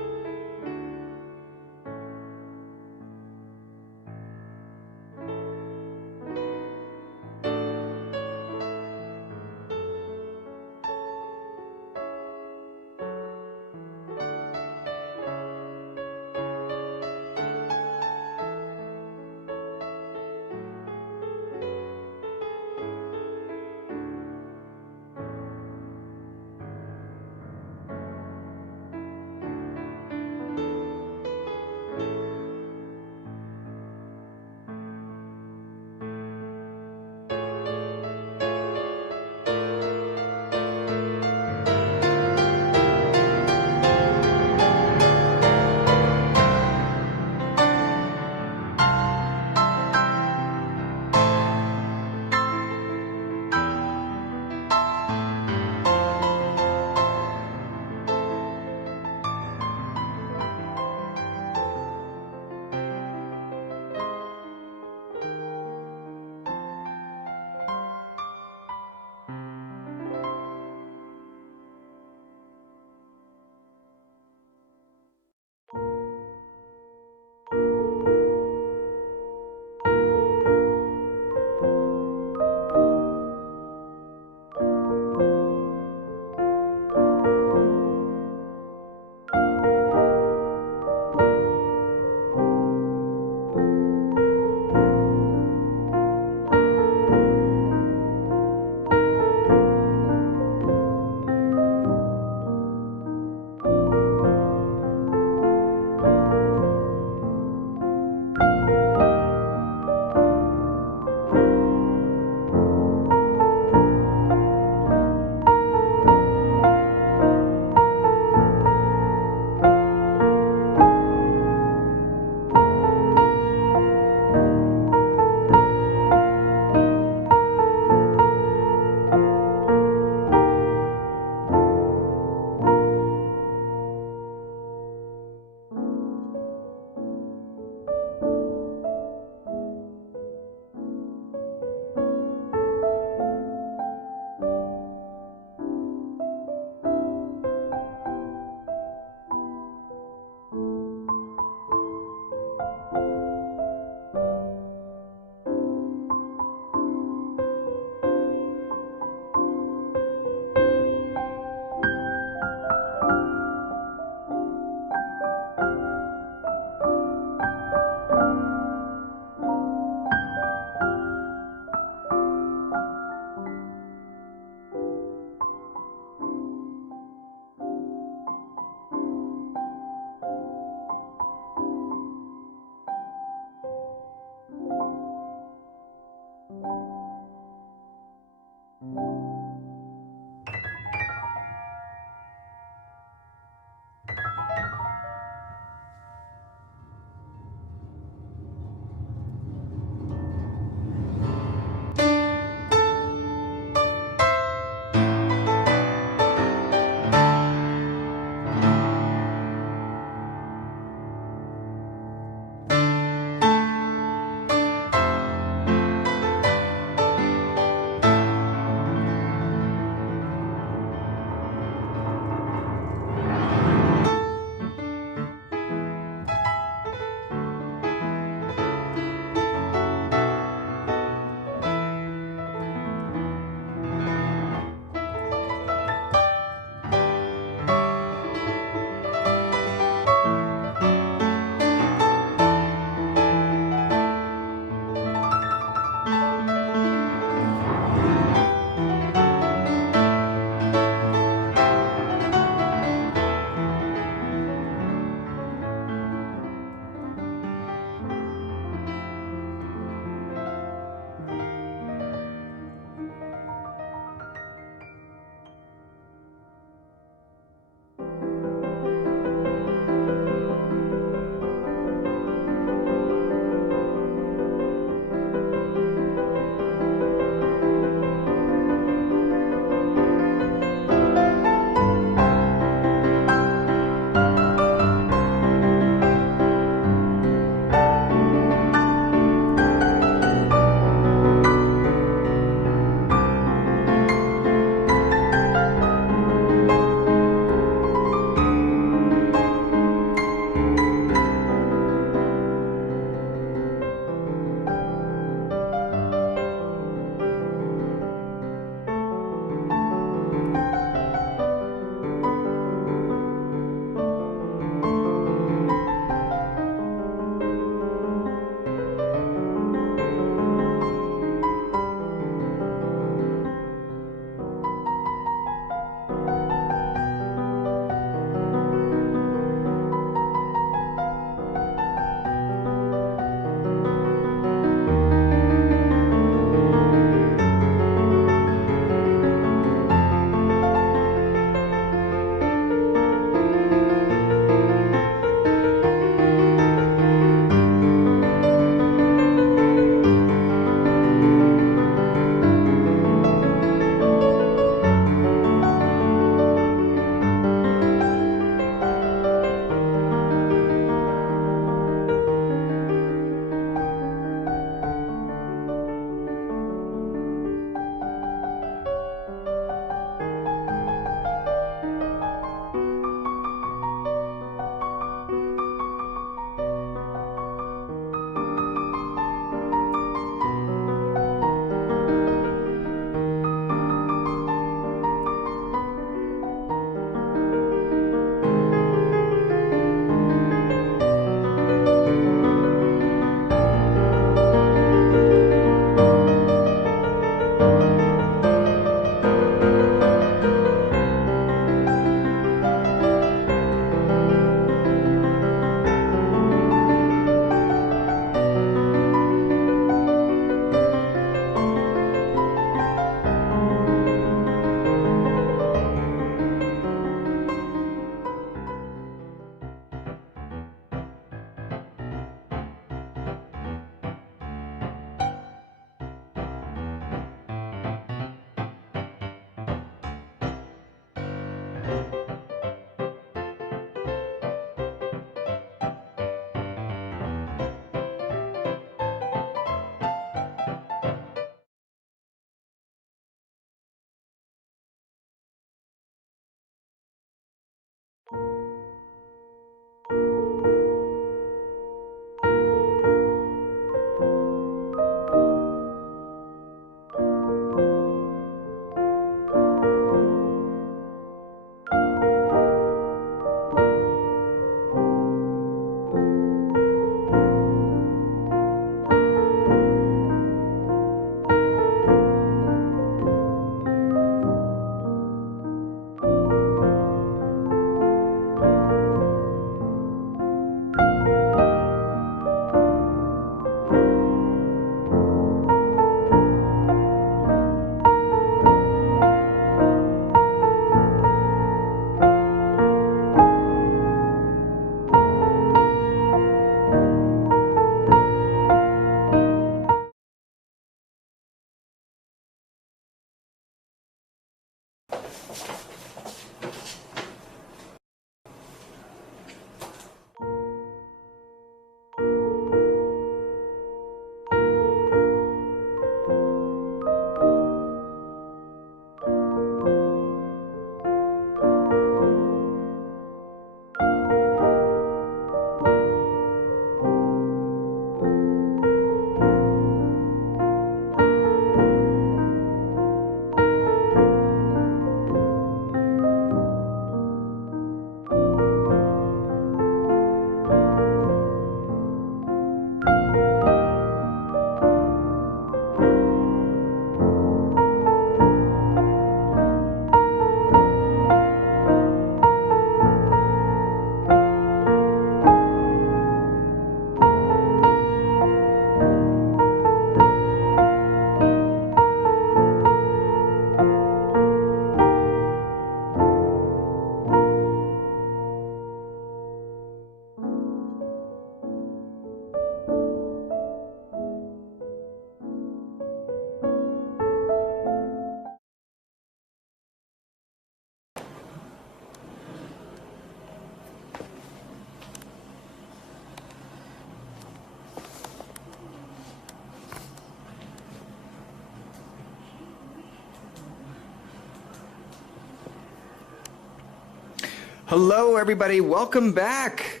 Hello, everybody. Welcome back.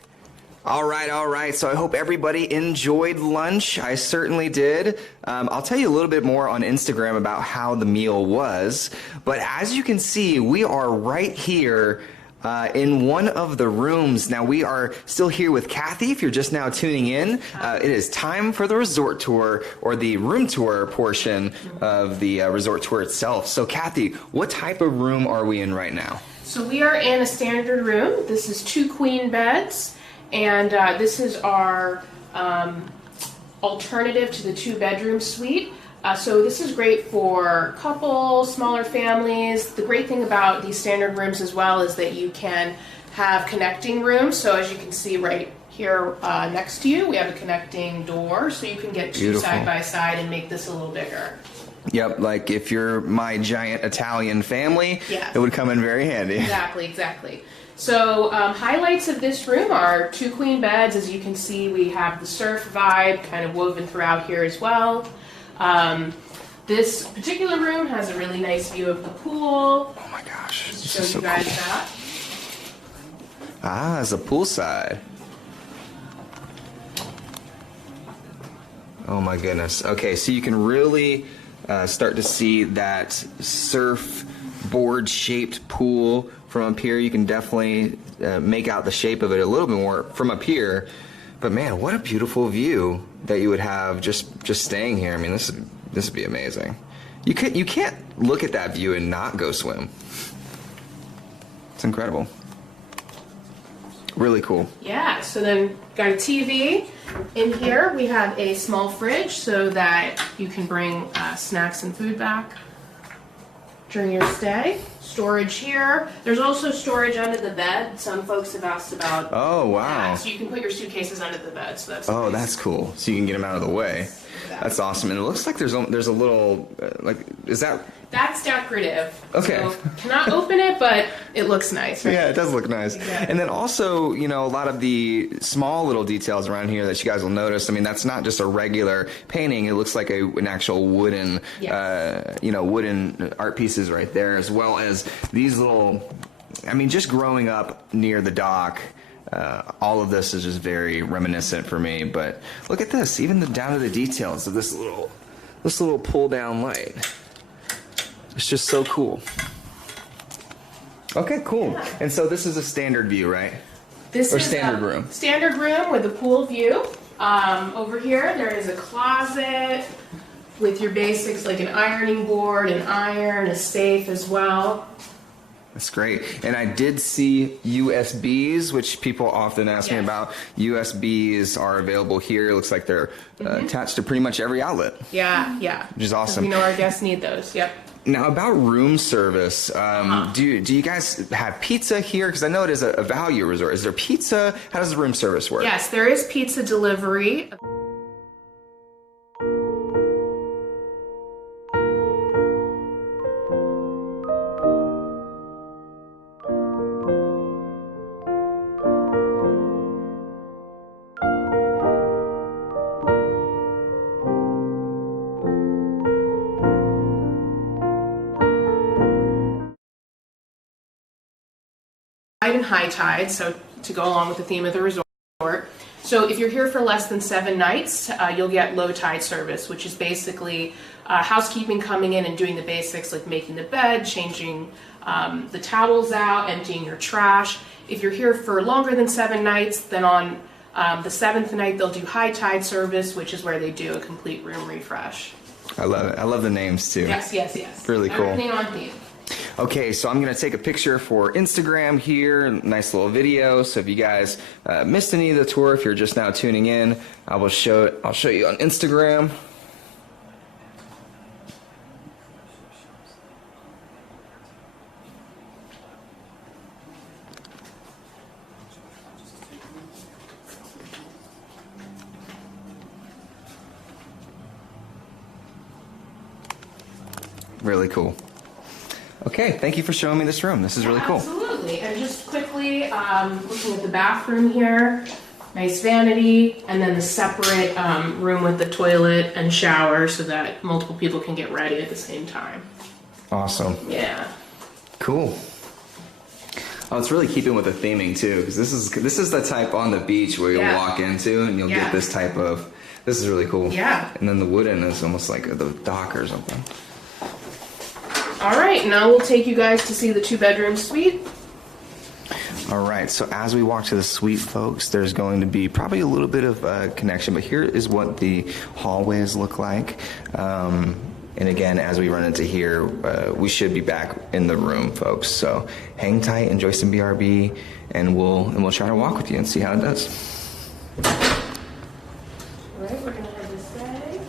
All right. So I hope everybody enjoyed lunch. I certainly did. I'll tell you a little bit more on Instagram about how the meal was. But as you can see, we are right here in one of the rooms. Now, we are still here with Kathy. If you're just now tuning in, it is time for the resort tour, or the room tour portion of the resort tour itself. So, Kathy, what type of room are we in right now? So we are in a standard room. This is 2 queen beds, and this is our alternative to the 2-bedroom suite. So this is great for couples, smaller families. The great thing about these standard rooms as well is that you can have connecting rooms. So as you can see right here next to you, we have a connecting door, so you can get 2 Beautiful. side by side and make this a little bigger. Yep, like if you're my giant Italian family, Yes. it would come in very handy. Exactly. So highlights of this room are 2 queen beds. As you can see, we have the surf vibe kind of woven throughout here as well. This particular room has a really nice view of the pool. Oh my gosh, Just this show is so you guys cool. that. Ah, it's a poolside. Oh my goodness. Okay, so you can really start to see that surfboard shaped pool from up here. You can definitely make out the shape of it a little bit more from up here. But man, what a beautiful view that you would have just staying here. I mean, this would be amazing. You can't look at that view and not go swim. It's incredible. Really cool. Yeah, so then got a TV. In here we have a small fridge so that you can bring snacks and food back during your stay. Storage here. There's also storage under the bed. Some folks have asked about Oh wow. that. So you can put your suitcases under the bed. So that's Oh, nice. that's cool. So you can get them out of the way. That's awesome. And it looks like there's a little is that? That's decorative. Okay. So cannot open it, but it looks nice. Right? Yeah, it does look nice. Exactly. And then also, a lot of the small little details around here that you guys will notice. I mean, that's not just a regular painting. It looks like an actual wooden, Yes. wooden art pieces right there, as well as these little. I mean, just growing up near the dock. All of this is just very reminiscent for me, but look at this, even down to the details of this little pull down light. It's just so cool. Okay, cool. Yeah. And so this is a standard view, right? This Or is standard a room. Standard room with a pool view. Over here, there is a closet with your basics like an ironing board, an iron, a safe as well. That's great. And I did see USBs, which people often ask me Yes. about. USBs are available here. It looks like they're attached to pretty much every outlet. Yeah. Which is 'Cause awesome. we know our guests need those. Yep. Now, about room service, do you guys have pizza here? Because I know it is a value resort. Is there pizza? How does the room service work? Yes, there is pizza delivery. And high tide, so to go along with the theme of the resort. So if you're here for less than 7 nights, you'll get low tide service, which is basically housekeeping coming in and doing the basics like making the bed, changing the towels out, emptying your trash. If you're here for longer than 7 nights, then on the 7th night they'll do high tide service, which is where they do a complete room refresh. I love it. I love the names too. Yes. Really cool. Everything on theme. Okay, so I'm gonna take a picture for Instagram here, nice little video. So if you guys missed any of the tour, if you're just now tuning in, I'll show you on Instagram. Really cool. Okay, thank you for showing me this room. This is really cool. Absolutely. And just quickly, looking at the bathroom here, nice vanity, and then the separate room with the toilet and shower so that multiple people can get ready at the same time. Awesome. Yeah. Cool. Oh, it's really keeping with the theming too, because this is the type on the beach where you'll walk into and you'll get this type of. This is really cool. Yeah. And then the wooden is almost like the dock or something. All right, now we'll take you guys to see the 2-bedroom suite. All right, so as we walk to the suite, folks, there's going to be probably a little bit of a connection, but here is what the hallways look like. And again, as we run into here, we should be back in the room, folks. So hang tight, enjoy some BRB, and we'll try to walk with you and see how it does. All right, we're gonna head this way.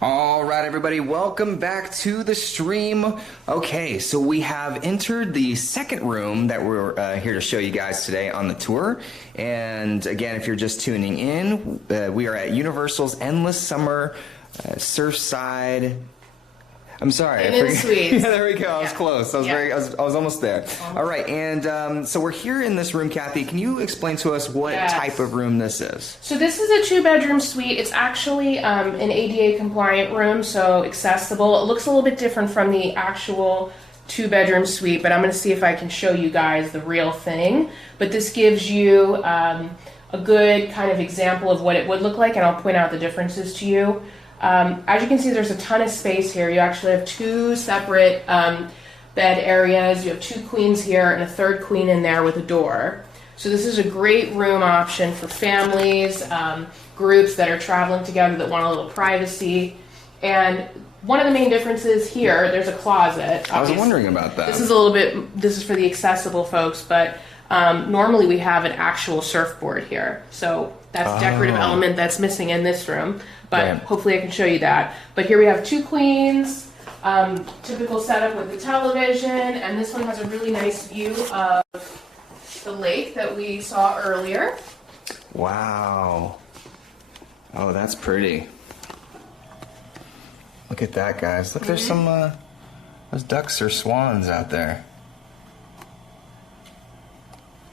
All right, everybody, welcome back to the stream. Okay, so we have entered the second room that we're here to show you guys today on the tour. And again, if you're just tuning in, we are at Universal's Endless Summer Surfside. I'm sorry. Inn and Suites. Yeah, there we go. I was close. I was Yeah. I was almost there. All right, and so we're here in this room, Kathy. Can you explain to us what Yes. type of room this is? So this is a 2-bedroom suite. It's actually an ADA compliant room, so accessible. It looks a little bit different from the actual 2-bedroom suite, but I'm going to see if I can show you guys the real thing. But this gives you a good kind of example of what it would look like, and I'll point out the differences to you. As you can see, there's a ton of space here. You actually have 2 separate bed areas. You have 2 queens here and a 3rd queen in there with a door. So this is a great room option for families, groups that are traveling together that want a little privacy. And one of the main differences here, there's a closet. I was wondering about that. This is for the accessible folks, but normally we have an actual surfboard here. So that's a decorative element that's missing in this room. But Right. hopefully I can show you that. But here we have 2 queens, typical setup with the television, and this one has a really nice view of the lake that we saw earlier. Wow. Oh, that's pretty. Look at that, guys. Look, there's some, those ducks or swans out there.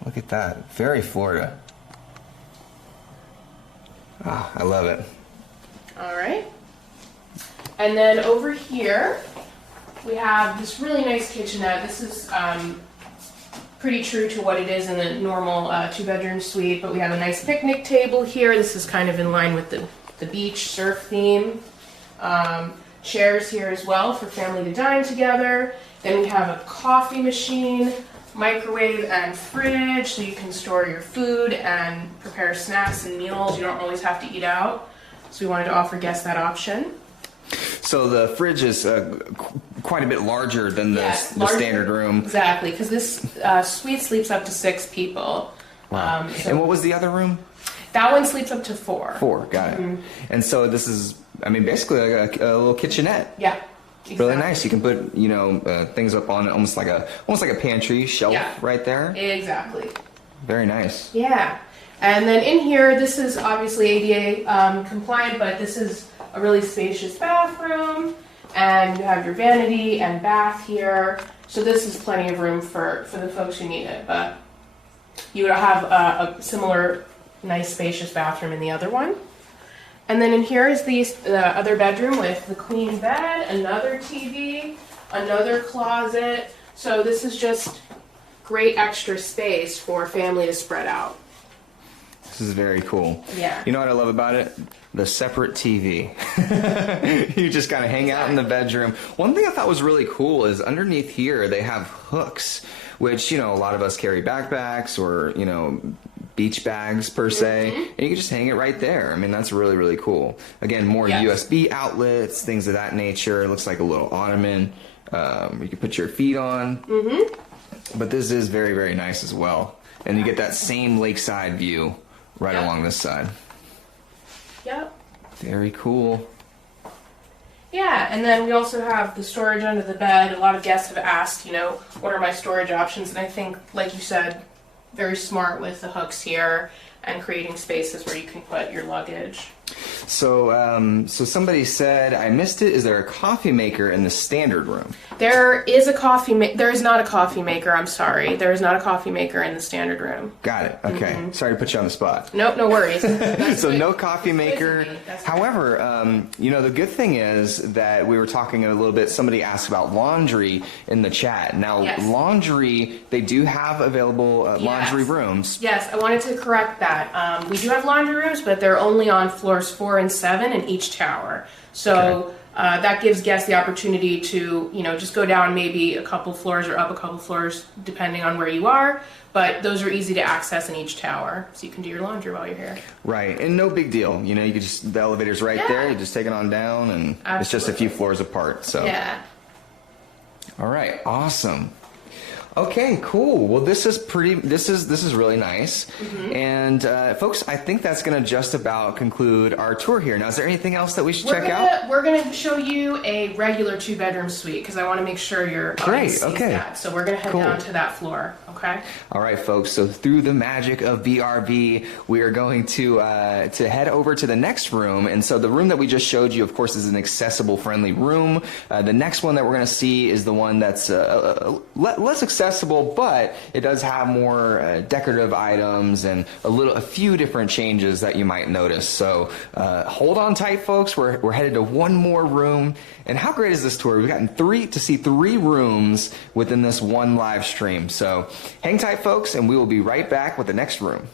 Look at that. Very Florida. Ah, I love it. All right. And then over here, we have this really nice kitchenette. This is pretty true to what it is in the normal 2-bedroom suite, but we have a nice picnic table here. This is kind of in line with the beach surf theme. Chairs here as well for family to dine together. Then we have a coffee machine, microwave, and fridge, so you can store your food and prepare snacks and meals. You don't always have to eat out. So we wanted to offer guests that option. So the fridge is quite a bit larger than the Larger. standard room. Exactly, because this suite sleeps up to 6 people. Wow. So And what was the other room? that one sleeps up to 4. 4, got it. And so this is, I mean, basically like a little kitchenette. Yeah. Really exactly. nice. You can put, you know, things up on it, almost like a pantry shelf right there. Exactly. Very nice. Yeah. And then in here, this is obviously ADA compliant, but this is a really spacious bathroom, and you have your vanity and bath here. So this is plenty of room for the folks who need it, but you would have a similar nice spacious bathroom in the other one. And then in here is the other bedroom with the queen bed, another TV, another closet. So this is just great extra space for a family to spread out. This is very cool. Yeah. You know what I love about it? The separate TV. You just kind of hang out in the bedroom. One thing I thought was really cool is underneath here they have hooks, which, you know, a lot of us carry backpacks or, you know, beach bags per se, and you can just hang it right there. I mean, that's really, really cool. Again, more USB outlets, things of that nature. It looks like a little ottoman. You can put your feet on. But this is very, very nice as well. And you get that same lakeside view right along this side. Yep. Very cool. Yeah, and then we also have the storage under the bed. A lot of guests have asked, you know, what are my storage options? And I think, like you said, very smart with the hooks here and creating spaces where you can put your luggage. So, so somebody said, I missed it. Is there a coffee maker in the standard room? There is a there is not a coffee maker, I'm sorry. There is not a coffee maker in the standard room. Got it. Okay. Sorry to put you on the spot. Nope, no worries. So no coffee maker. That's However, you know, the good thing is that we were talking a little bit, somebody asked about laundry in the chat. Now, laundry, they do have available laundry rooms. Yes, I wanted to correct that. We do have laundry rooms, but they're only on floors 4 and 7 in each tower. So that gives guests the opportunity to, you know, just go down maybe a couple floors or up a couple floors, depending on where you are. But those are easy to access in each tower, so you can do your laundry while you're here. Right, and no big deal. You know, you could just, the elevator's right there, you just take it on down, and it's just a few floors apart. So. Yeah. All right, awesome. Okay, cool. Well, this is really nice. And folks, I think that's going to just about conclude our tour here. Now, is there anything else that we should check out? We're going to show you a regular 2-bedroom suite because I want to make sure your audience sees that. So we're going to head down to that floor, okay? All right, folks. So through the magic of BRB, we are going to head over to the next room. And so the room that we just showed you, of course, is an accessible, friendly room. The next one that we're going to see is the one that's less accessible, but it does have more decorative items and a few different changes that you might notice. So hold on tight, folks. We're headed to one more room. And how great is this tour? We've gotten to see three rooms within this one live stream. So hang tight, folks, and we will be right back with the next room.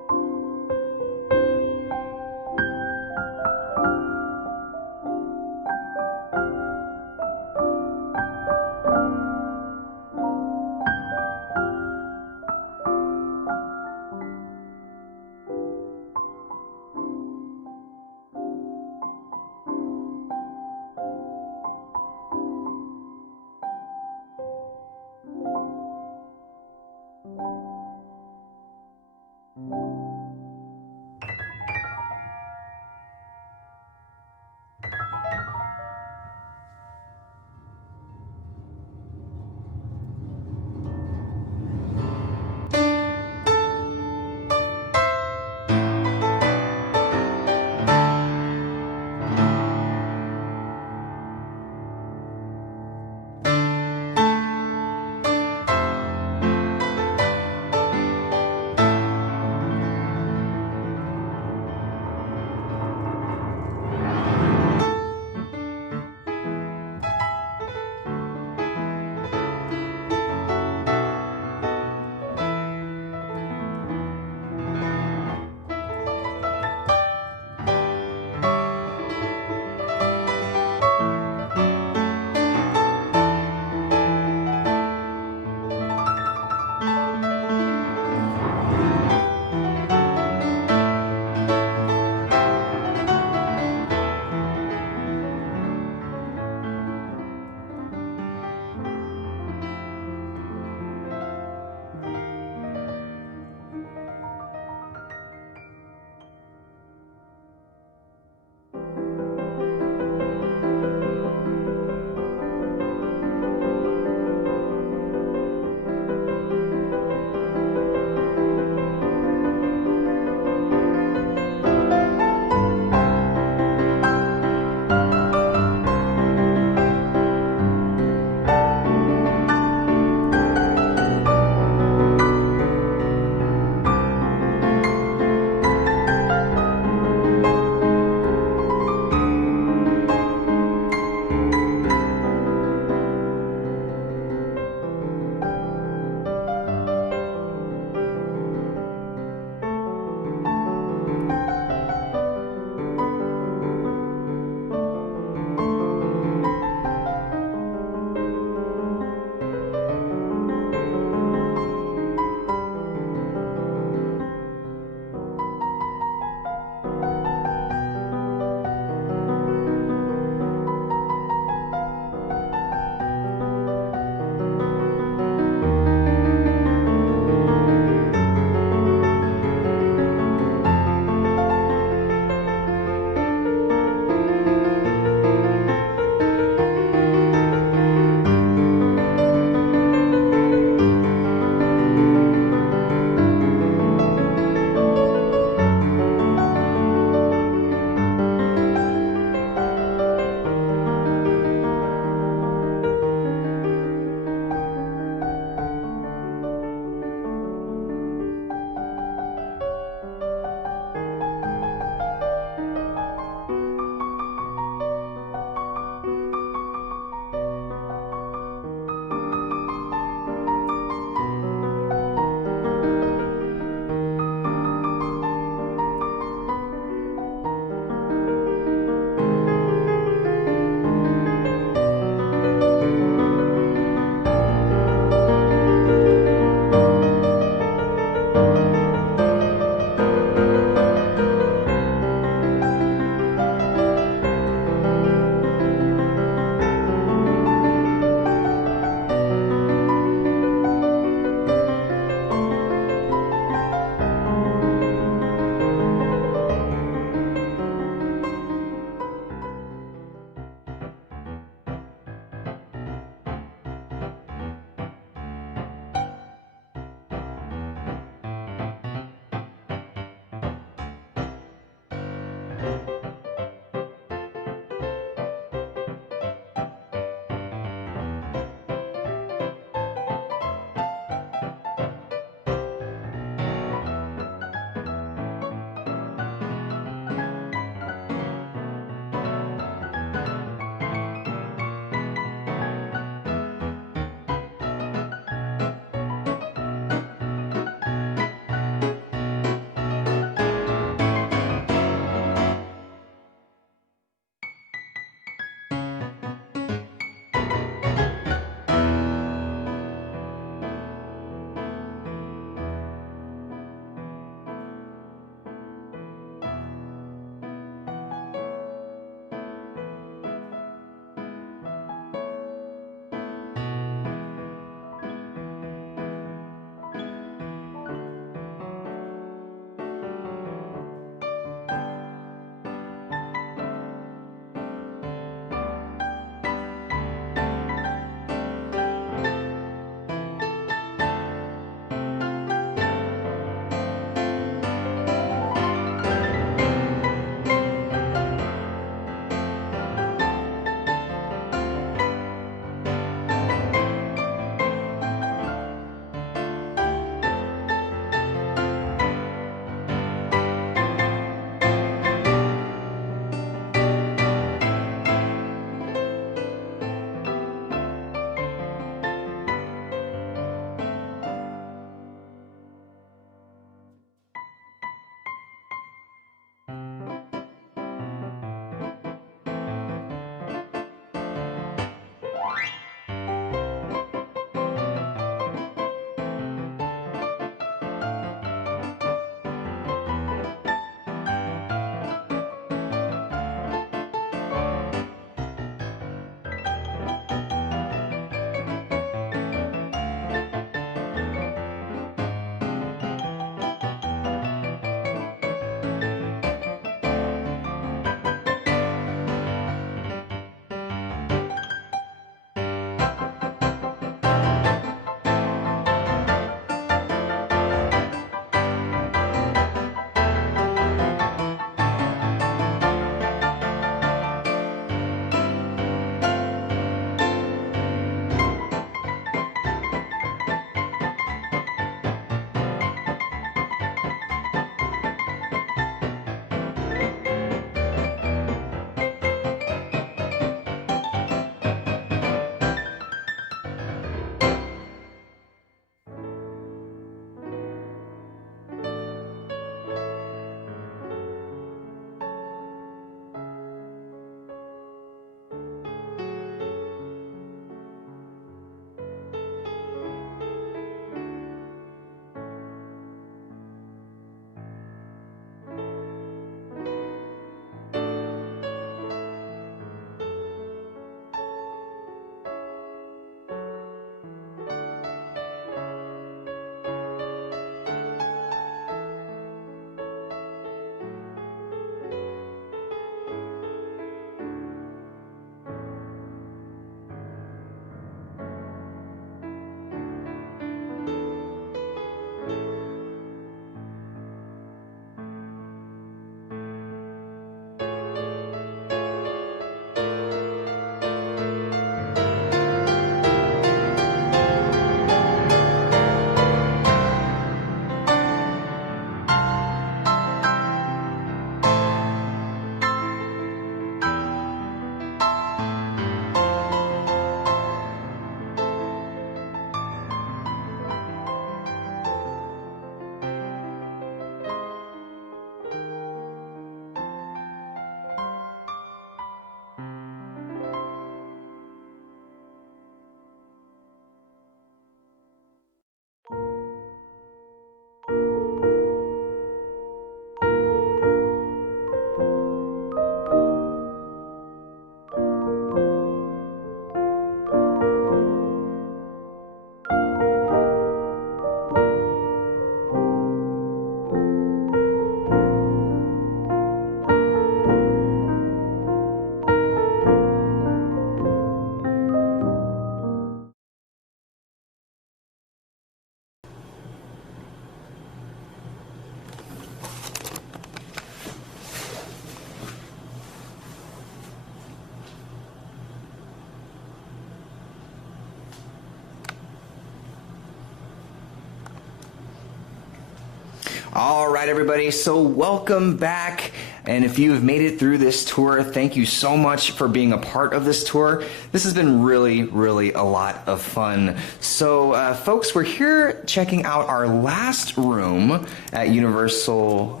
All right, everybody, so welcome back. And if you have made it through this tour, thank you so much for being a part of this tour. This has been really, really a lot of fun. So, folks, we're here checking out our last room at Universal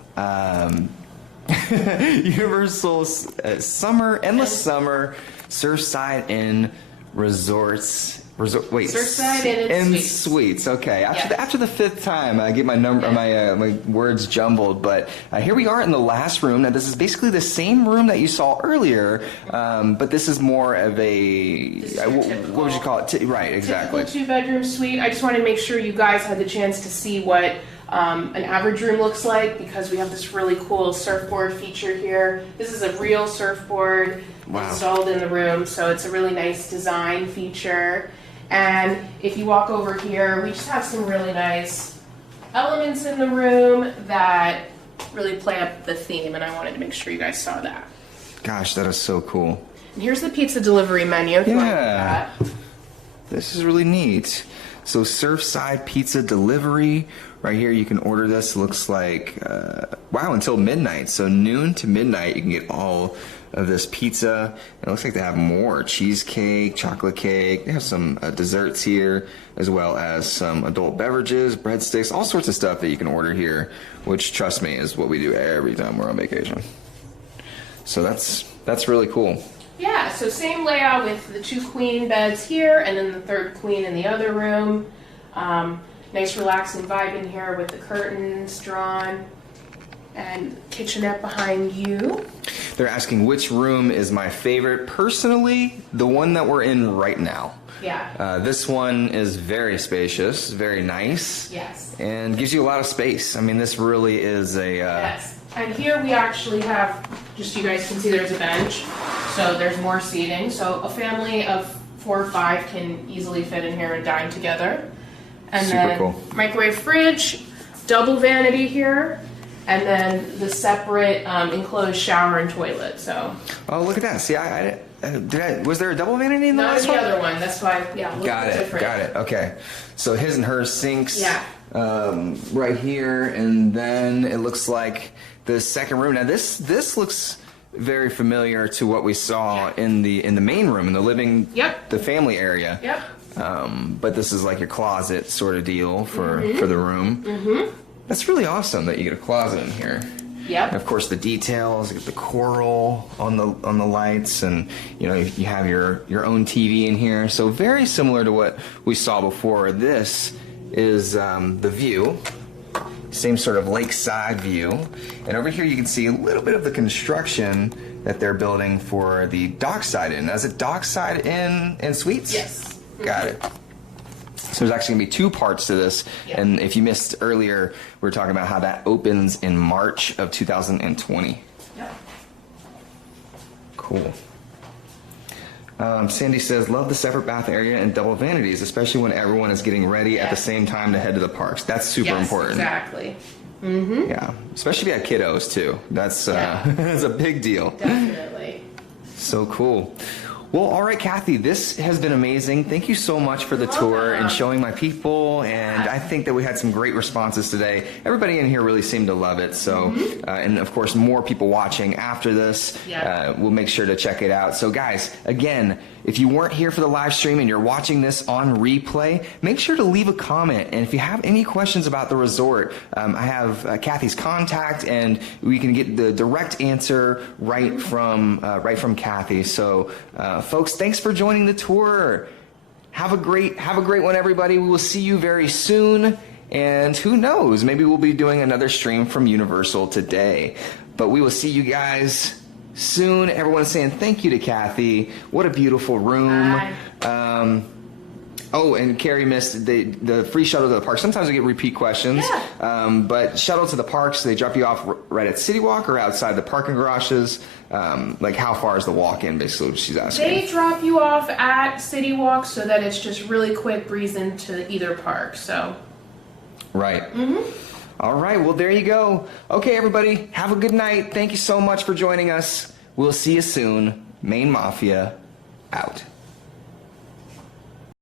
Universal Summer, Endless Summer, Surfside Inn Resorts. Surfside Inn and Suites. Okay, Yes. after the fifth time, I get my my words jumbled. But here we are in the last room. Now, this is basically the same room that you saw earlier, but this is more of a what would you call it? Right, exactly. Typical 2-bedroom suite. I just wanted to make sure you guys had the chance to see what an average room looks like, because we have this really cool surfboard feature here. This is a real surfboard installed in the room, so it's a really nice design feature. And if you walk over here, we just have some really nice elements in the room that really play up the theme, and I wanted to make sure you guys saw that. Gosh, that is so cool. And here's the pizza delivery menu. If you want to look at that. This is really neat. So Surfside Pizza Delivery. Right here you can order this. Looks like, wow, until midnight. So noon to midnight you can get all of this pizza. It looks like they have more. Cheesecake, chocolate cake. They have some desserts here, as well as some adult beverages, breadsticks, all sorts of stuff that you can order here, which, trust me, is what we do every time we're on vacation. So that's really cool. Yeah, so same layout with the 2 queen beds here, and then the 3rd queen in the other room. Nice relaxing vibe in here with the curtains drawn, and kitchenette behind you. They're asking which room is my favorite. Personally, the one that we're in right now. Yeah. This one is very spacious, very nice. Yes. And gives you a lot of space. I mean, this really is a... Yes. And here we actually have, just so you guys can see, there's a bench. So there's more seating. So a family of 4 or 5 can easily fit in here and dine together. And Super then cool. Microwave fridge, double vanity here, and then the separate enclosed shower and toilet. So. Oh, look at that. See, was there a double vanity in the last one? Not in the other one. That's why, yeah. Got it. Okay. So his and hers sinks. Yeah. Right here, and then it looks like the second room. Now this looks very familiar to what we saw in the main room, in the living, the family area. Yep. But this is like your closet sort of deal for the room. Mm-hmm. That's really awesome that you get a closet in here. Yep. And of course, the details, you get the coral on the lights, and you have your own TV in here. So very similar to what we saw before. This is the view. Same sort of lakeside view. And over here you can see a little bit of the construction that they're building for the Dockside Inn. Now, is it Dockside Inn and Suites? Yes. Got it. So there's actually going to be 2 parts to this. Yep. And if you missed earlier, we were talking about how that opens in March of 2020. Yep. Cool. Sandy says, love the separate bath area and double vanities, especially when everyone is getting ready at the same time to head to the parks. That's super important. Exactly. Mm-hmm. Yeah, especially if you have kiddos too. That's that's a big deal. Definitely. So cool. Well, all right, Kathy, this has been amazing. Thank you so much for the tour and showing my people, and I think that we had some great responses today. Everybody in here really seemed to love it, so, and of course, more people watching after this. We'll make sure to check it out. So, guys, again, if you weren't here for the live stream and you're watching this on replay, make sure to leave a comment. And if you have any questions about the resort, I have Kathy's contact, and we can get the direct answer right from Kathy. So, folks, thanks for joining the tour. Have a great one, everybody. We will see you very soon. And who knows, maybe we'll be doing another stream from Universal today. But we will see you guys soon. Everyone's saying thank you to Kathy. What a beautiful room. Oh, and Carrie missed the free shuttle to the park. Sometimes we get repeat questions. But shuttle to the parks, they drop you off right at City Walk or outside the parking garages. Like, how far is the walk-in, basically, what she's asking. They drop you off at City Walk so that it's just really quick breeze into either park, so. Right. All right, well, there you go. Okay, everybody, have a good night. Thank you so much for joining us. We'll see you soon. Maine Mafia, out.